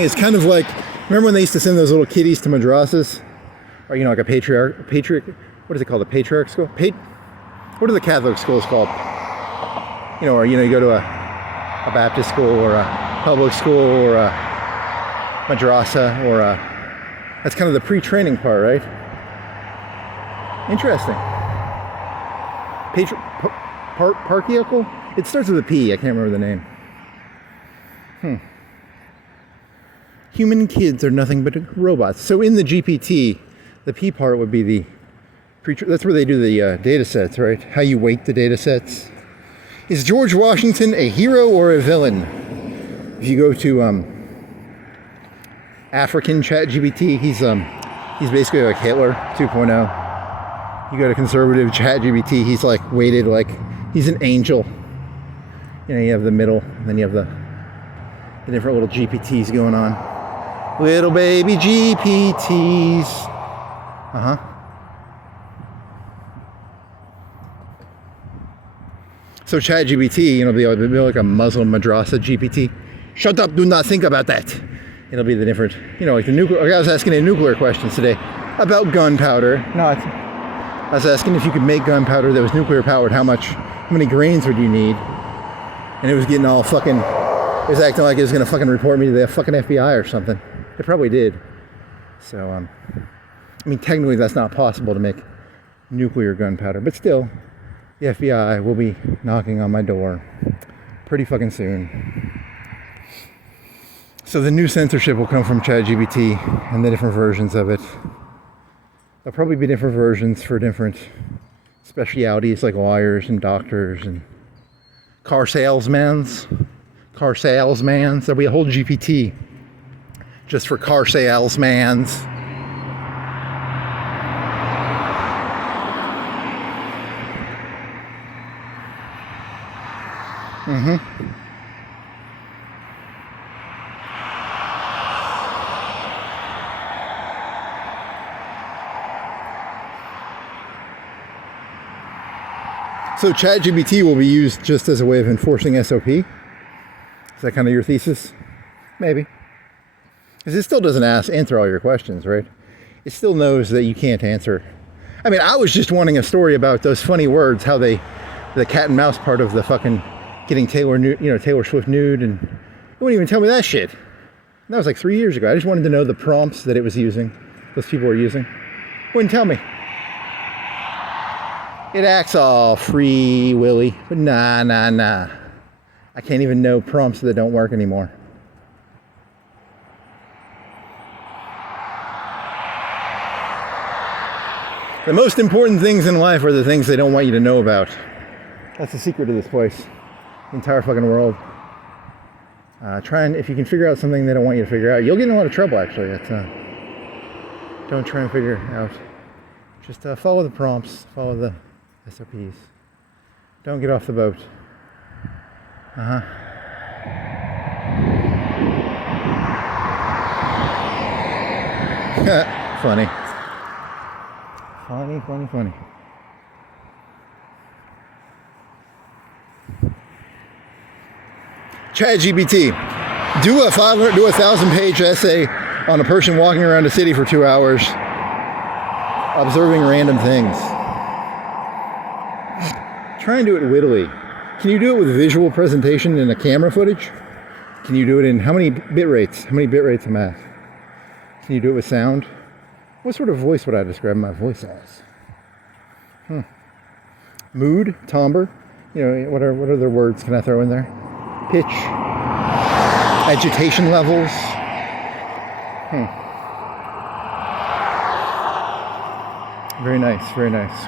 is kind of like, remember when they used to send those little kiddies to madrasas? Or, like a patriarch, what is it called? A patriarch school? What are the Catholic schools called? Or, you go to a Baptist school or a public school or a madrasa that's kind of the pre-training part, right? Interesting. Patriarchal? It starts with a P. I can't remember the name. Human kids are nothing but robots. So in the GPT, the P part would be the that's where they do the data sets, right? How you weight the data sets. Is George Washington a hero or a villain? If you go to African ChatGPT, he's basically like Hitler 2.0. You go to conservative ChatGPT, he's like weighted like he's an angel. You have the middle, and then you have the different little GPTs going on. Little baby GPTs. So ChatGPT, it'll be like a Muslim madrasa GPT. Shut up, do not think about that. It'll be the different, like the nuclear. I was asking a nuclear questions today about gunpowder. I was asking if you could make gunpowder that was nuclear powered, how many grains would you need? And it was getting all fucking, it was acting like it was gonna fucking report me to the fucking FBI or something. It probably did. So, technically that's not possible to make nuclear gunpowder, but still, the FBI will be knocking on my door pretty fucking soon. So the new censorship will come from ChatGPT and the different versions of it. There'll probably be different versions for different specialities like lawyers and doctors and car salesmans. There'll be a whole GPT just for car salesmans. So ChatGPT will be used just as a way of enforcing SOP? Is that kind of your thesis? Maybe. Because it still doesn't answer all your questions, right? It still knows that you can't answer. I was just wanting a story about those funny words, how the cat and mouse part of the fucking getting Taylor Swift nude, and it wouldn't even tell me that shit. That was like 3 years ago. I just wanted to know the prompts that it was using, those people were using. Wouldn't tell me. It acts all free willy, but nah. I can't even know prompts that don't work anymore. The most important things in life are the things they don't want you to know about. That's the secret of this place. the entire fucking world. If you can figure out something they don't want you to figure out, you'll get in a lot of trouble, actually. Don't try and figure it out. Just follow the prompts, follow the SOPs. Don't get off the boat. Funny. Funny. ChatGPT, do a 1,000-page essay on a person walking around a city for 2 hours, observing random things. Try and do it wittily. Can you do it with visual presentation and a camera footage? Can you do it in how many bit rates? How many bit rates am I? Can you do it with sound? What sort of voice would I describe my voice as? Mood, timbre. You know, what other words can I throw in there? Pitch, agitation levels. Very nice, very nice.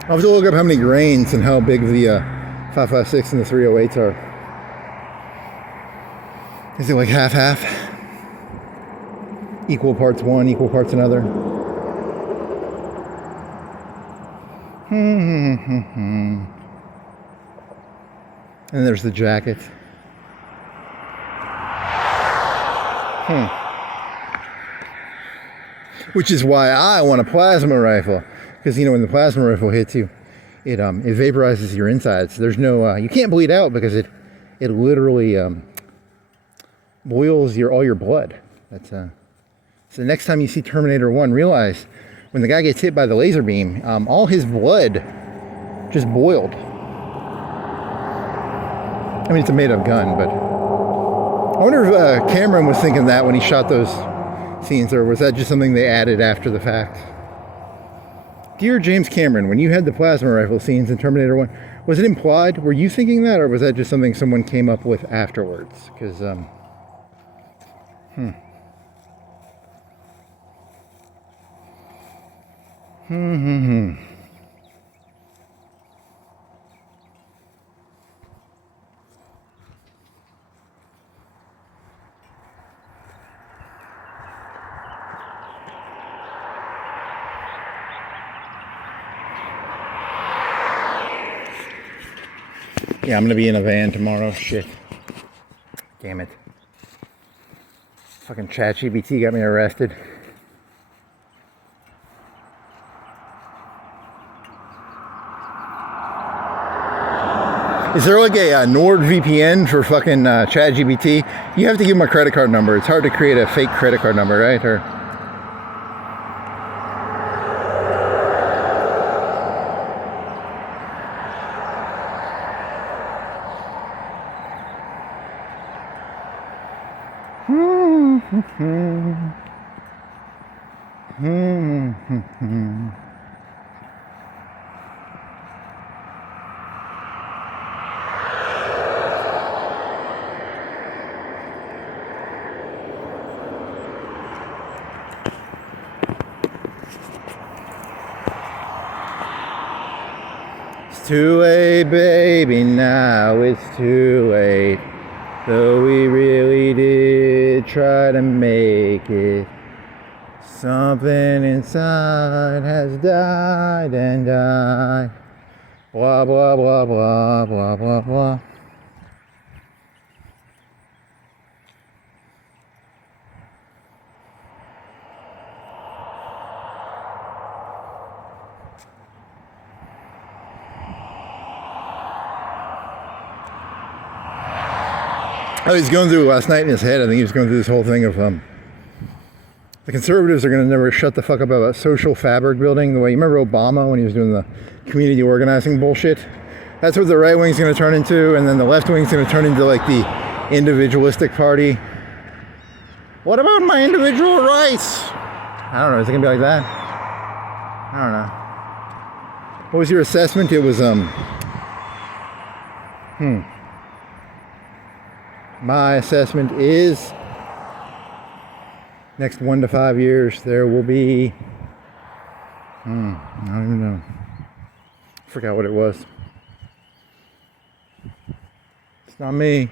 I'll have to look up how many grains and how big the 556 and the 308s are. Is it like half? Equal parts one, equal parts another? And there's the jacket. Which is why I want a plasma rifle. Because, you know, when the plasma rifle hits you, it vaporizes your insides. There's no, you can't bleed out because it literally boils all your blood. That's so next time you see Terminator 1, realize when the guy gets hit by the laser beam, all his blood just boiled. I mean, it's a made-up gun, but I wonder if Cameron was thinking that when he shot those scenes, or was that just something they added after the fact? Dear James Cameron, when you had the plasma rifle scenes in Terminator 1, was it implied? Were you thinking that, or was that just something someone came up with afterwards? Because, Yeah, I'm going to be in a van tomorrow. Shit. Damn it. Fucking ChatGPT got me arrested. Is there like a NordVPN for fucking ChatGPT? You have to give them a credit card number. It's hard to create a fake credit card number, right? Or it's too late, baby, now it's too late. Though we really did try to make it, something inside has died and died. Blah, blah, blah, blah, blah, blah, blah. I was going through last night in his head. I think he was going through this whole thing of the conservatives are going to never shut the fuck up about social fabric building. The way you remember Obama when he was doing the community organizing bullshit. That's what the right wing's going to turn into, and then the left wing's going to turn into like the individualistic party. What about my individual rights? I don't know. Is it gonna be like that? I don't know. What was your assessment? It was my assessment is next 1 to 5 years there will be I don't even know. I forgot what it was. It's not me.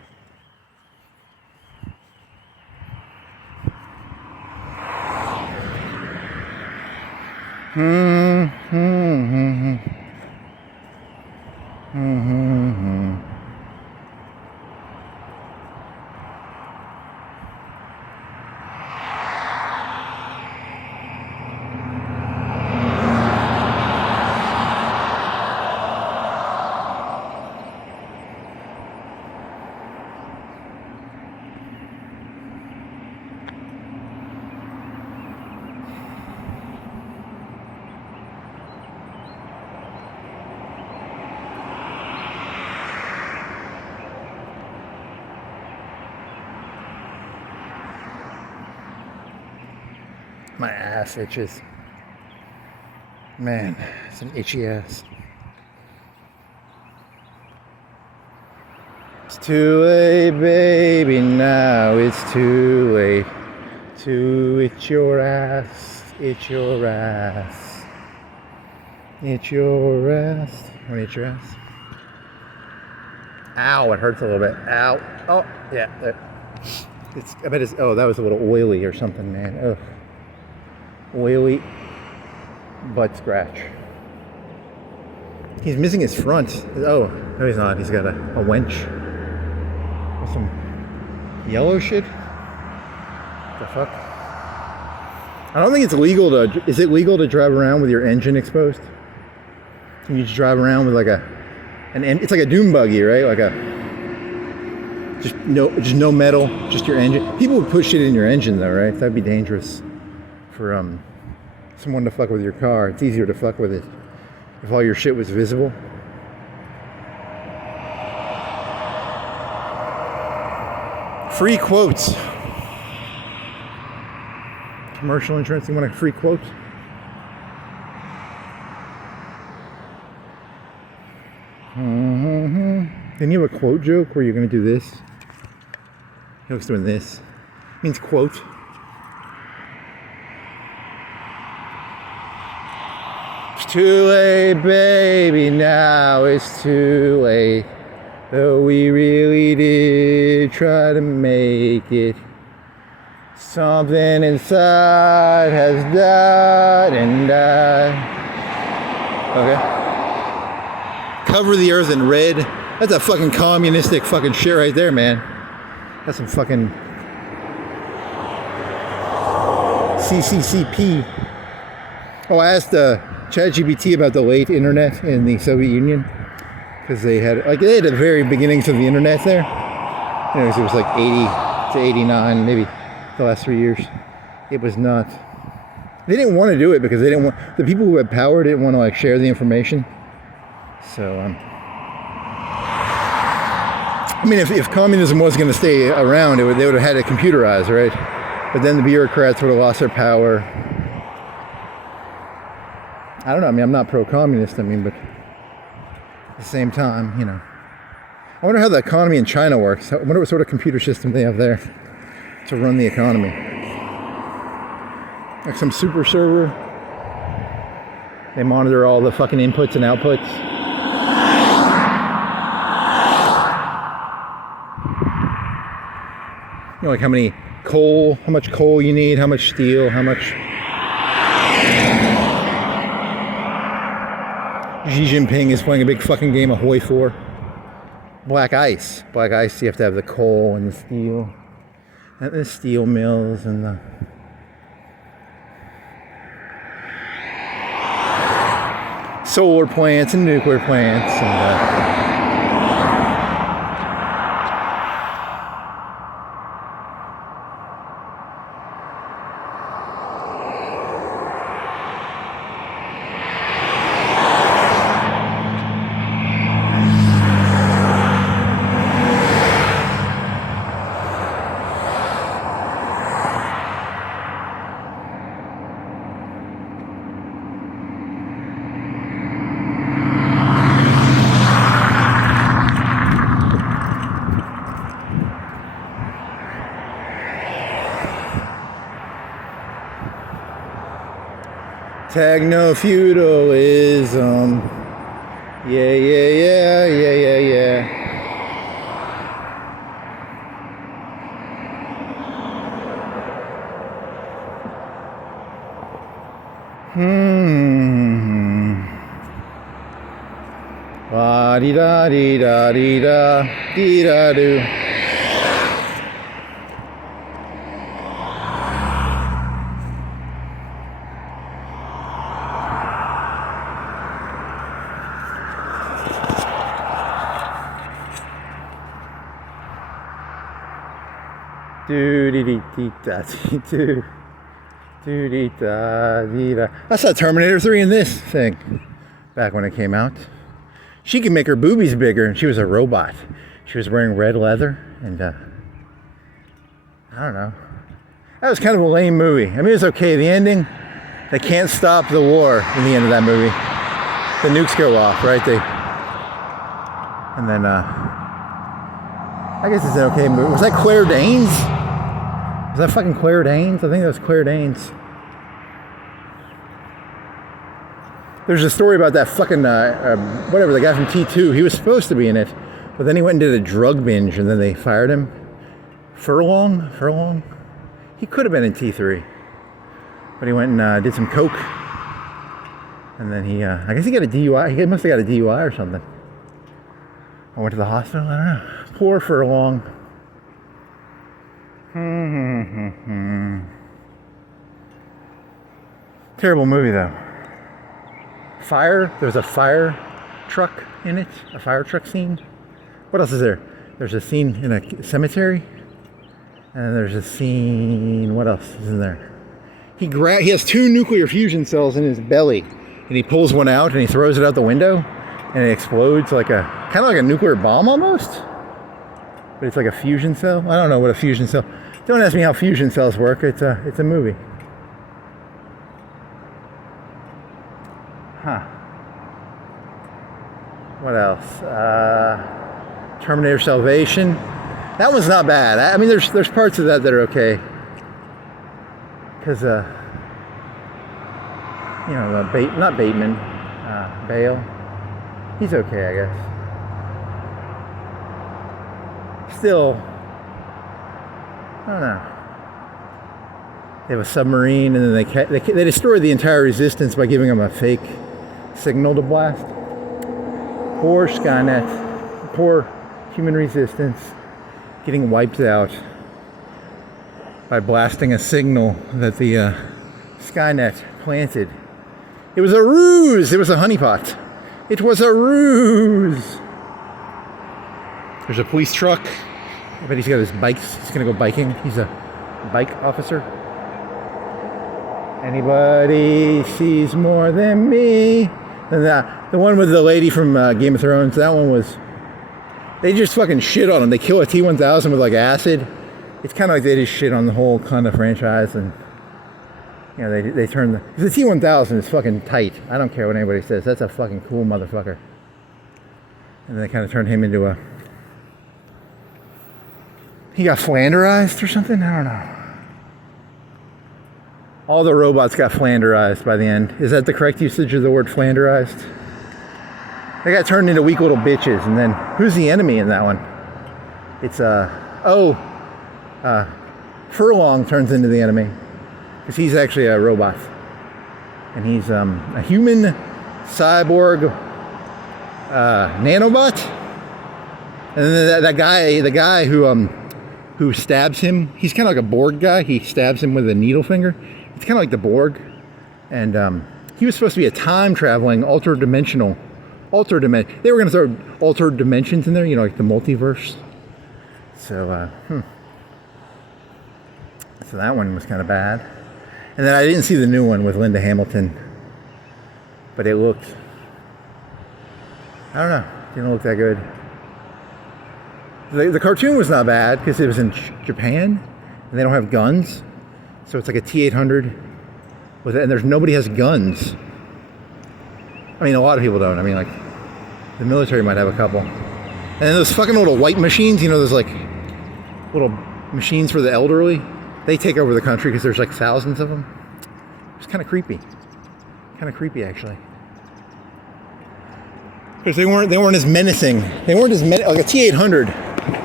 My ass itches. Man, it's an itchy ass. It's too late, baby, now it's too late to itch your ass, itch your ass, itch your ass. Want to itch your ass? Ow, it hurts a little bit. Ow. Oh, yeah. I bet it's, oh, that was a little oily or something, man. Ugh. Oily butt scratch. He's missing his front. Oh, no he's not. He's got a wench. With some yellow shit. What the fuck? I don't think it's legal to... Is it legal to drive around with your engine exposed? Can you just drive around with like it's like a dune buggy, right? Like a... Just no metal, just your engine. People would put shit in your engine though, right? That'd be dangerous. For someone to fuck with your car. It's easier to fuck with it if all your shit was visible. Free quotes. Commercial insurance, you want a free quote? Then you have a quote joke where you're going to do this. He looks doing this. It means quote. It's too late, baby, now it's too late. Though we really did try to make it. Something inside has died and died. Okay. Cover the earth in red. That's a fucking communistic fucking shit right there, man. That's some fucking CCCP. Oh, I asked ChatGPT about the late internet in the Soviet Union because they had the very beginnings of the internet there. Anyways, it was like 80 to 89, maybe the last 3 years. It was not. They didn't want to do it because they didn't want the people who had power didn't want to like share the information. So I mean, if communism was going to stay around, they would have had it computerized, right? But then the bureaucrats would have lost their power. I don't know. I mean, I'm not pro-communist. I mean, but at the same time, you know. I wonder how the economy in China works. I wonder what sort of computer system they have there to run the economy. Like some super server. They monitor all the fucking inputs and outputs. You know, like how much coal you need, how much steel, how much... Xi Jinping is playing a big fucking game of Hoi 4. Black ice. Black ice, you have to have the coal and the steel. And the steel mills and the... solar plants and nuclear plants and... Techno-feudalism. Yeah, yeah, yeah, yeah, yeah, yeah. La di da di da di da di da do. Do di di di da di do. Do di da di da. I saw Terminator 3 in this thing back when it came out. She could make her boobies bigger, and she was a robot. She was wearing red leather, and I don't know. That was kind of a lame movie. I mean, it was okay. The ending, they can't stop the war in the end of that movie. The nukes go off, right? And then, I guess it's an okay movie. Was that Claire Danes? Was that fucking Claire Danes? I think that was Claire Danes. There's a story about that fucking, whatever, the guy from T2. He was supposed to be in it, but then he went and did a drug binge, and then they fired him. Furlong? He could have been in T3. But he went and did some coke. And then he, I guess he got a DUI. He must have got a DUI or something. I went to the hospital. I don't know. Poor Furlong. Terrible movie, though. Fire. There's a fire truck in it. A fire truck scene. What else is there? There's a scene in a cemetery. And there's a scene. What else is in there? He has 2 nuclear fusion cells in his belly, and he pulls one out and he throws it out the window, and it explodes like kind of like a nuclear bomb almost. But it's like a fusion cell. I don't know what a fusion cell. Don't ask me how fusion cells work. It's a movie. Huh. What else? Terminator Salvation. That one's not bad. I mean, there's parts of that are okay. Because, not Bateman, Bale. He's okay, I guess. Still, I don't know. They have a submarine, and then they destroy the entire resistance by giving them a fake signal to blast. Poor Skynet, poor human resistance, getting wiped out by blasting a signal that the Skynet planted. It was a ruse. It was a honeypot. It was a ruse. There's a police truck. I bet he's got his bikes. He's gonna go biking. He's a bike officer. Anybody sees more than me. And the one with the lady from Game of Thrones, that one was, they just fucking shit on him. They kill a T-1000 with like acid. It's kind of like they just shit on the whole kind of franchise, and you know, they turn the T-1000 is fucking tight. I don't care what anybody says. That's a fucking cool motherfucker. And they kind of turned him into he got Flanderized or something? I don't know. All the robots got Flanderized by the end. Is that the correct usage of the word Flanderized? They got turned into weak little bitches, and then who's the enemy in that one? It's Furlong turns into the enemy, because he's actually a robot, and he's a human cyborg nanobot. And then the guy who stabs him, he's kind of like a Borg guy. He stabs him with a needle finger. It's kind of like the Borg, and he was supposed to be a time-traveling, They were going to throw altered dimensions in there, you know, like the multiverse. So, So that one was kind of bad. And then I didn't see the new one with Linda Hamilton, but it looked, I don't know, didn't look that good. The cartoon was not bad because it was in Japan, and they don't have guns. So it's like a T-800, and nobody has guns. I mean, a lot of people don't. I mean, like, the military might have a couple. And then those fucking little white machines, you know, those like little machines for the elderly, they take over the country because there's like thousands of them. It's kind of creepy. Kind of creepy, actually. Because they weren't as menacing. They weren't as like a T800.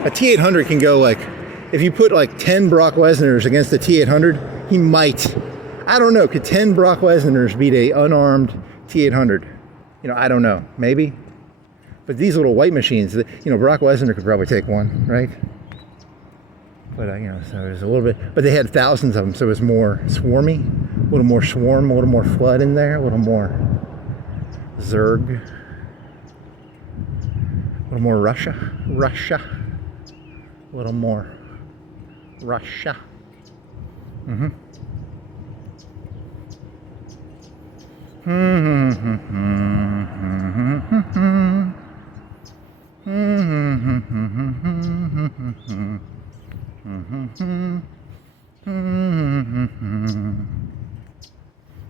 A T800 can go like, if you put like 10 Brock Lesnar's against a T800, he might. I don't know. Could 10 Brock Lesnar's beat a unarmed T800? You know, I don't know. Maybe. But these little white machines, you know, Brock Lesnar could probably take one, right? But, you know, so there's a little bit, but they had thousands of them, so it was more swarmy, a little more swarm, a little more flood in there, a little more Zerg, a little more Russia, a little more Russia.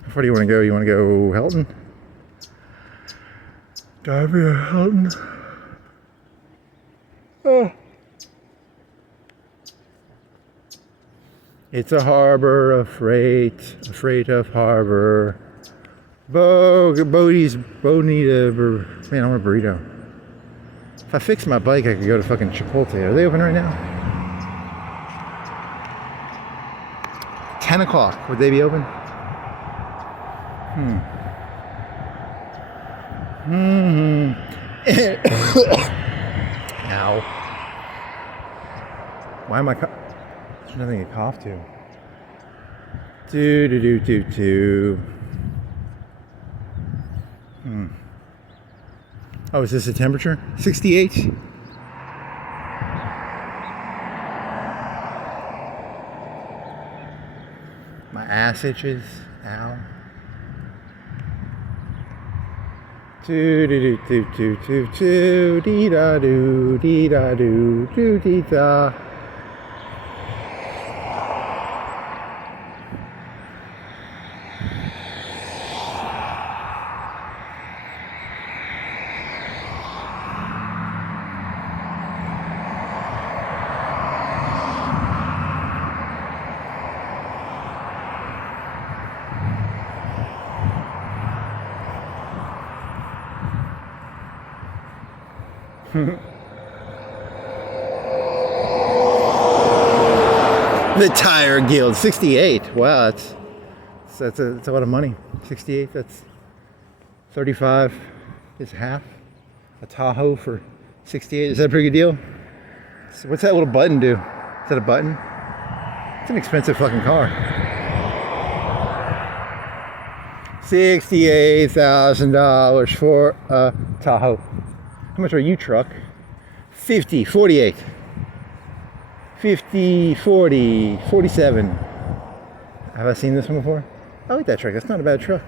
How far do you want to go? You want to go Helton? Dive via Helton. Oh. It's a harbor of freight, a freight of harbor. Bodie's, Bonita, man, I want a burrito. If I fix my bike, I could go to fucking Chipotle. Are they open right now? 10 o'clock. Would they be open? Ow. Why am I there's nothing to cough to. Oh, is this the temperature? 68? My ass itches. Ow. Dee da do, dee da do, doo dee da. The Tire Guild, 68. Wow, that's a lot of money. 68. That's 35 is half. A Tahoe for 68. Is that a pretty good deal? So what's that little button do? Is that a button? It's an expensive fucking car. $68,000 for a Tahoe. How much are you, truck? 50, 48. 50, 40, 47. Have I seen this one before? I like that truck. That's not a bad truck.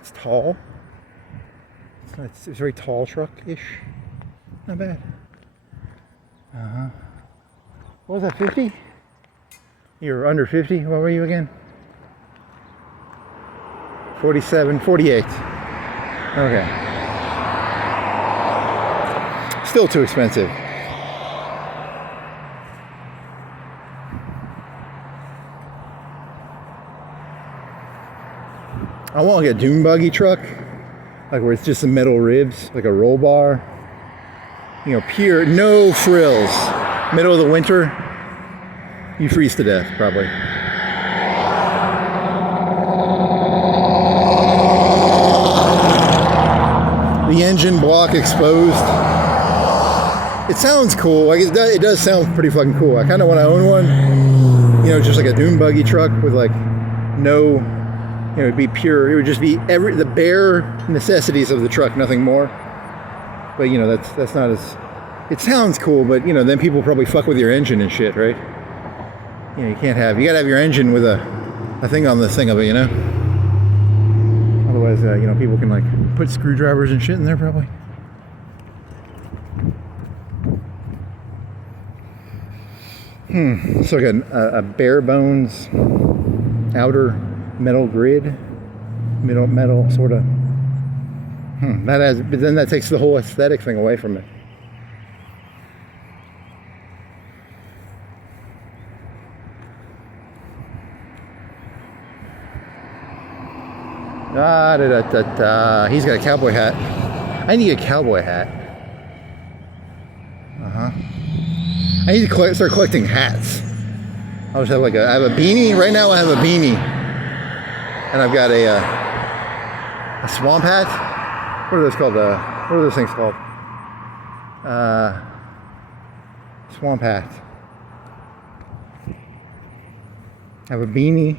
It's tall. It's a very tall truck-ish. Not bad. What was that, 50? You were under 50? What were you again? 47, 48. Okay. Still too expensive. I want like a dune buggy truck, like where it's just the metal ribs, like a roll bar. You know, pure, no frills. Middle of the winter, you freeze to death, probably. The engine block exposed. It sounds cool. Like it does sound pretty fucking cool. I kind of want to own one. You know, just like a dune buggy truck with like no. You know, it'd be pure. It would just be the bare necessities of the truck, nothing more. But you know, that's not as. It sounds cool, but you know, then people probably fuck with your engine and shit, right? You know, you gotta have your engine with a thing on the thing of it, you know. Otherwise, you know, people can like put screwdrivers and shit in there, probably. So like a bare bones outer metal grid, metal sort of. But then that takes the whole aesthetic thing away from it. Da, da, da, da, da. He's got a cowboy hat. I need a cowboy hat. I need to start collecting hats. I always have I have a beanie. Right now I have a beanie. And I've got a swamp hat. What are those called? What are those things called? Swamp hat. I have a beanie.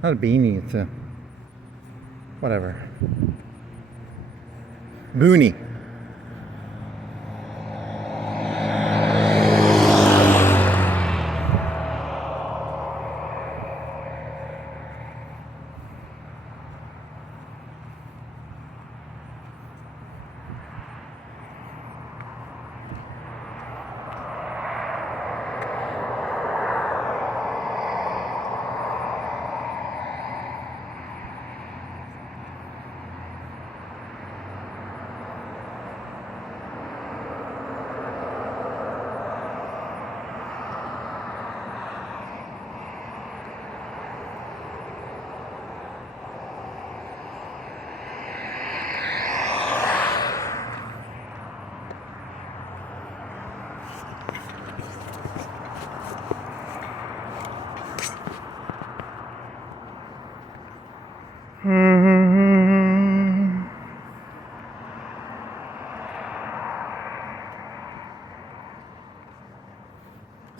Not a beanie, it's a whatever. Boonie.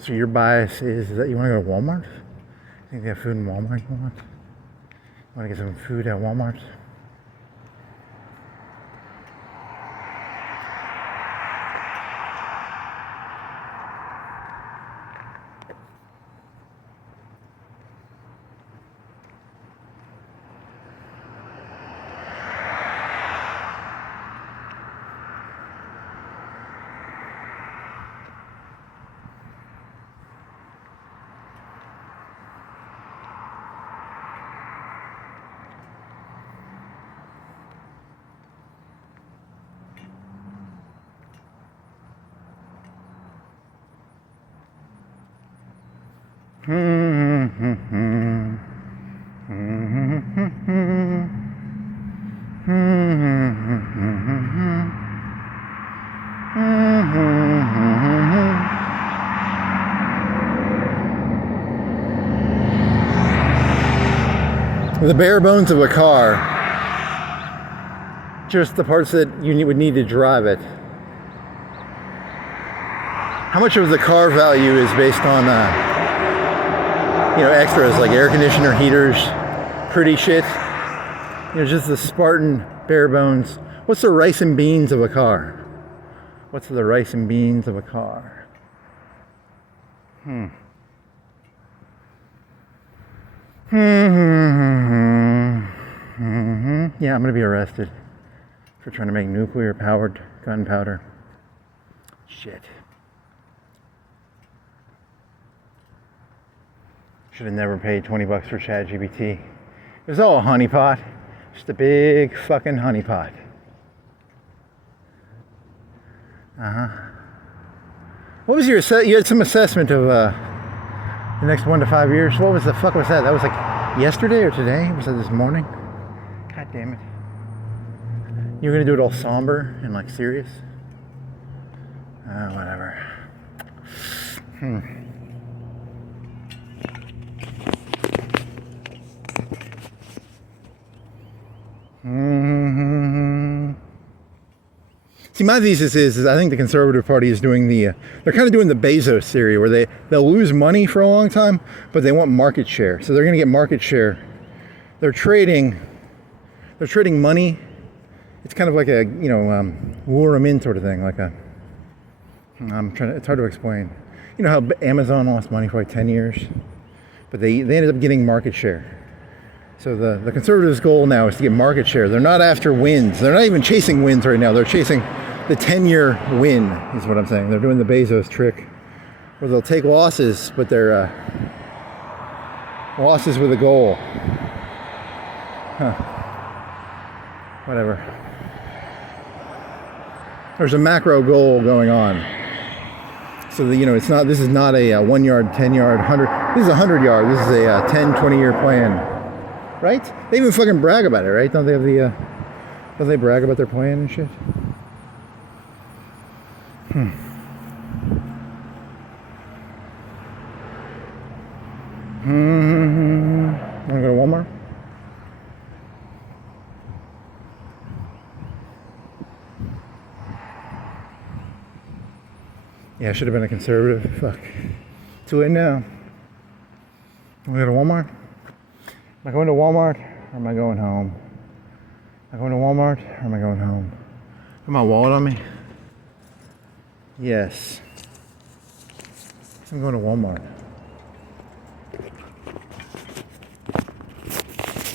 So your bias is that you want to go to Walmart? I think they have food in Walmart you want? Want to get some food at Walmart? The bare bones of a car, just the parts that you would need to drive it. How much of the car value is based on extras like air conditioner, heaters, pretty shit? Just the Spartan bare bones. What's the rice and beans of a car? What's the rice and beans of a car? Yeah, I'm gonna be arrested for trying to make nuclear powered gunpowder. Shit. Should have never paid $20 for ChatGPT. It was all a honeypot. Just a big fucking honeypot. What was your you had some assessment of the next 1 to 5 years? What was the fuck was that? That was like yesterday or today? Was that this morning? God damn it. You were gonna do it all somber and like serious? Whatever. See, my thesis is I think the Conservative Party is doing they're kind of doing the Bezos theory where they'll lose money for a long time, but they want market share. So they're going to get market share. They're trading money. It's kind of like a, lure them in sort of thing. It's hard to explain. You know how Amazon lost money for like 10 years, but they ended up getting market share. So the Conservatives' goal now is to get market share. They're not after wins. They're not even chasing wins right now. They're chasing the 10-year win, is what I'm saying. They're doing the Bezos trick, where they'll take losses, but they're losses with a goal. Whatever. There's a macro goal going on. So this is not a 1 yard, 10 yard, 100. This is a 100 yard. This is a 10, 20 year plan. Right? They even fucking brag about it, right? Don't they have the, don't they brag about their plan and shit? Wanna go to Walmart? Yeah, I should have been a conservative. Fuck. Too late now. Wanna go to Walmart? Am I going to Walmart or am I going home? Am I going to Walmart or am I going home? Got my wallet on me? Yes. I'm going to Walmart.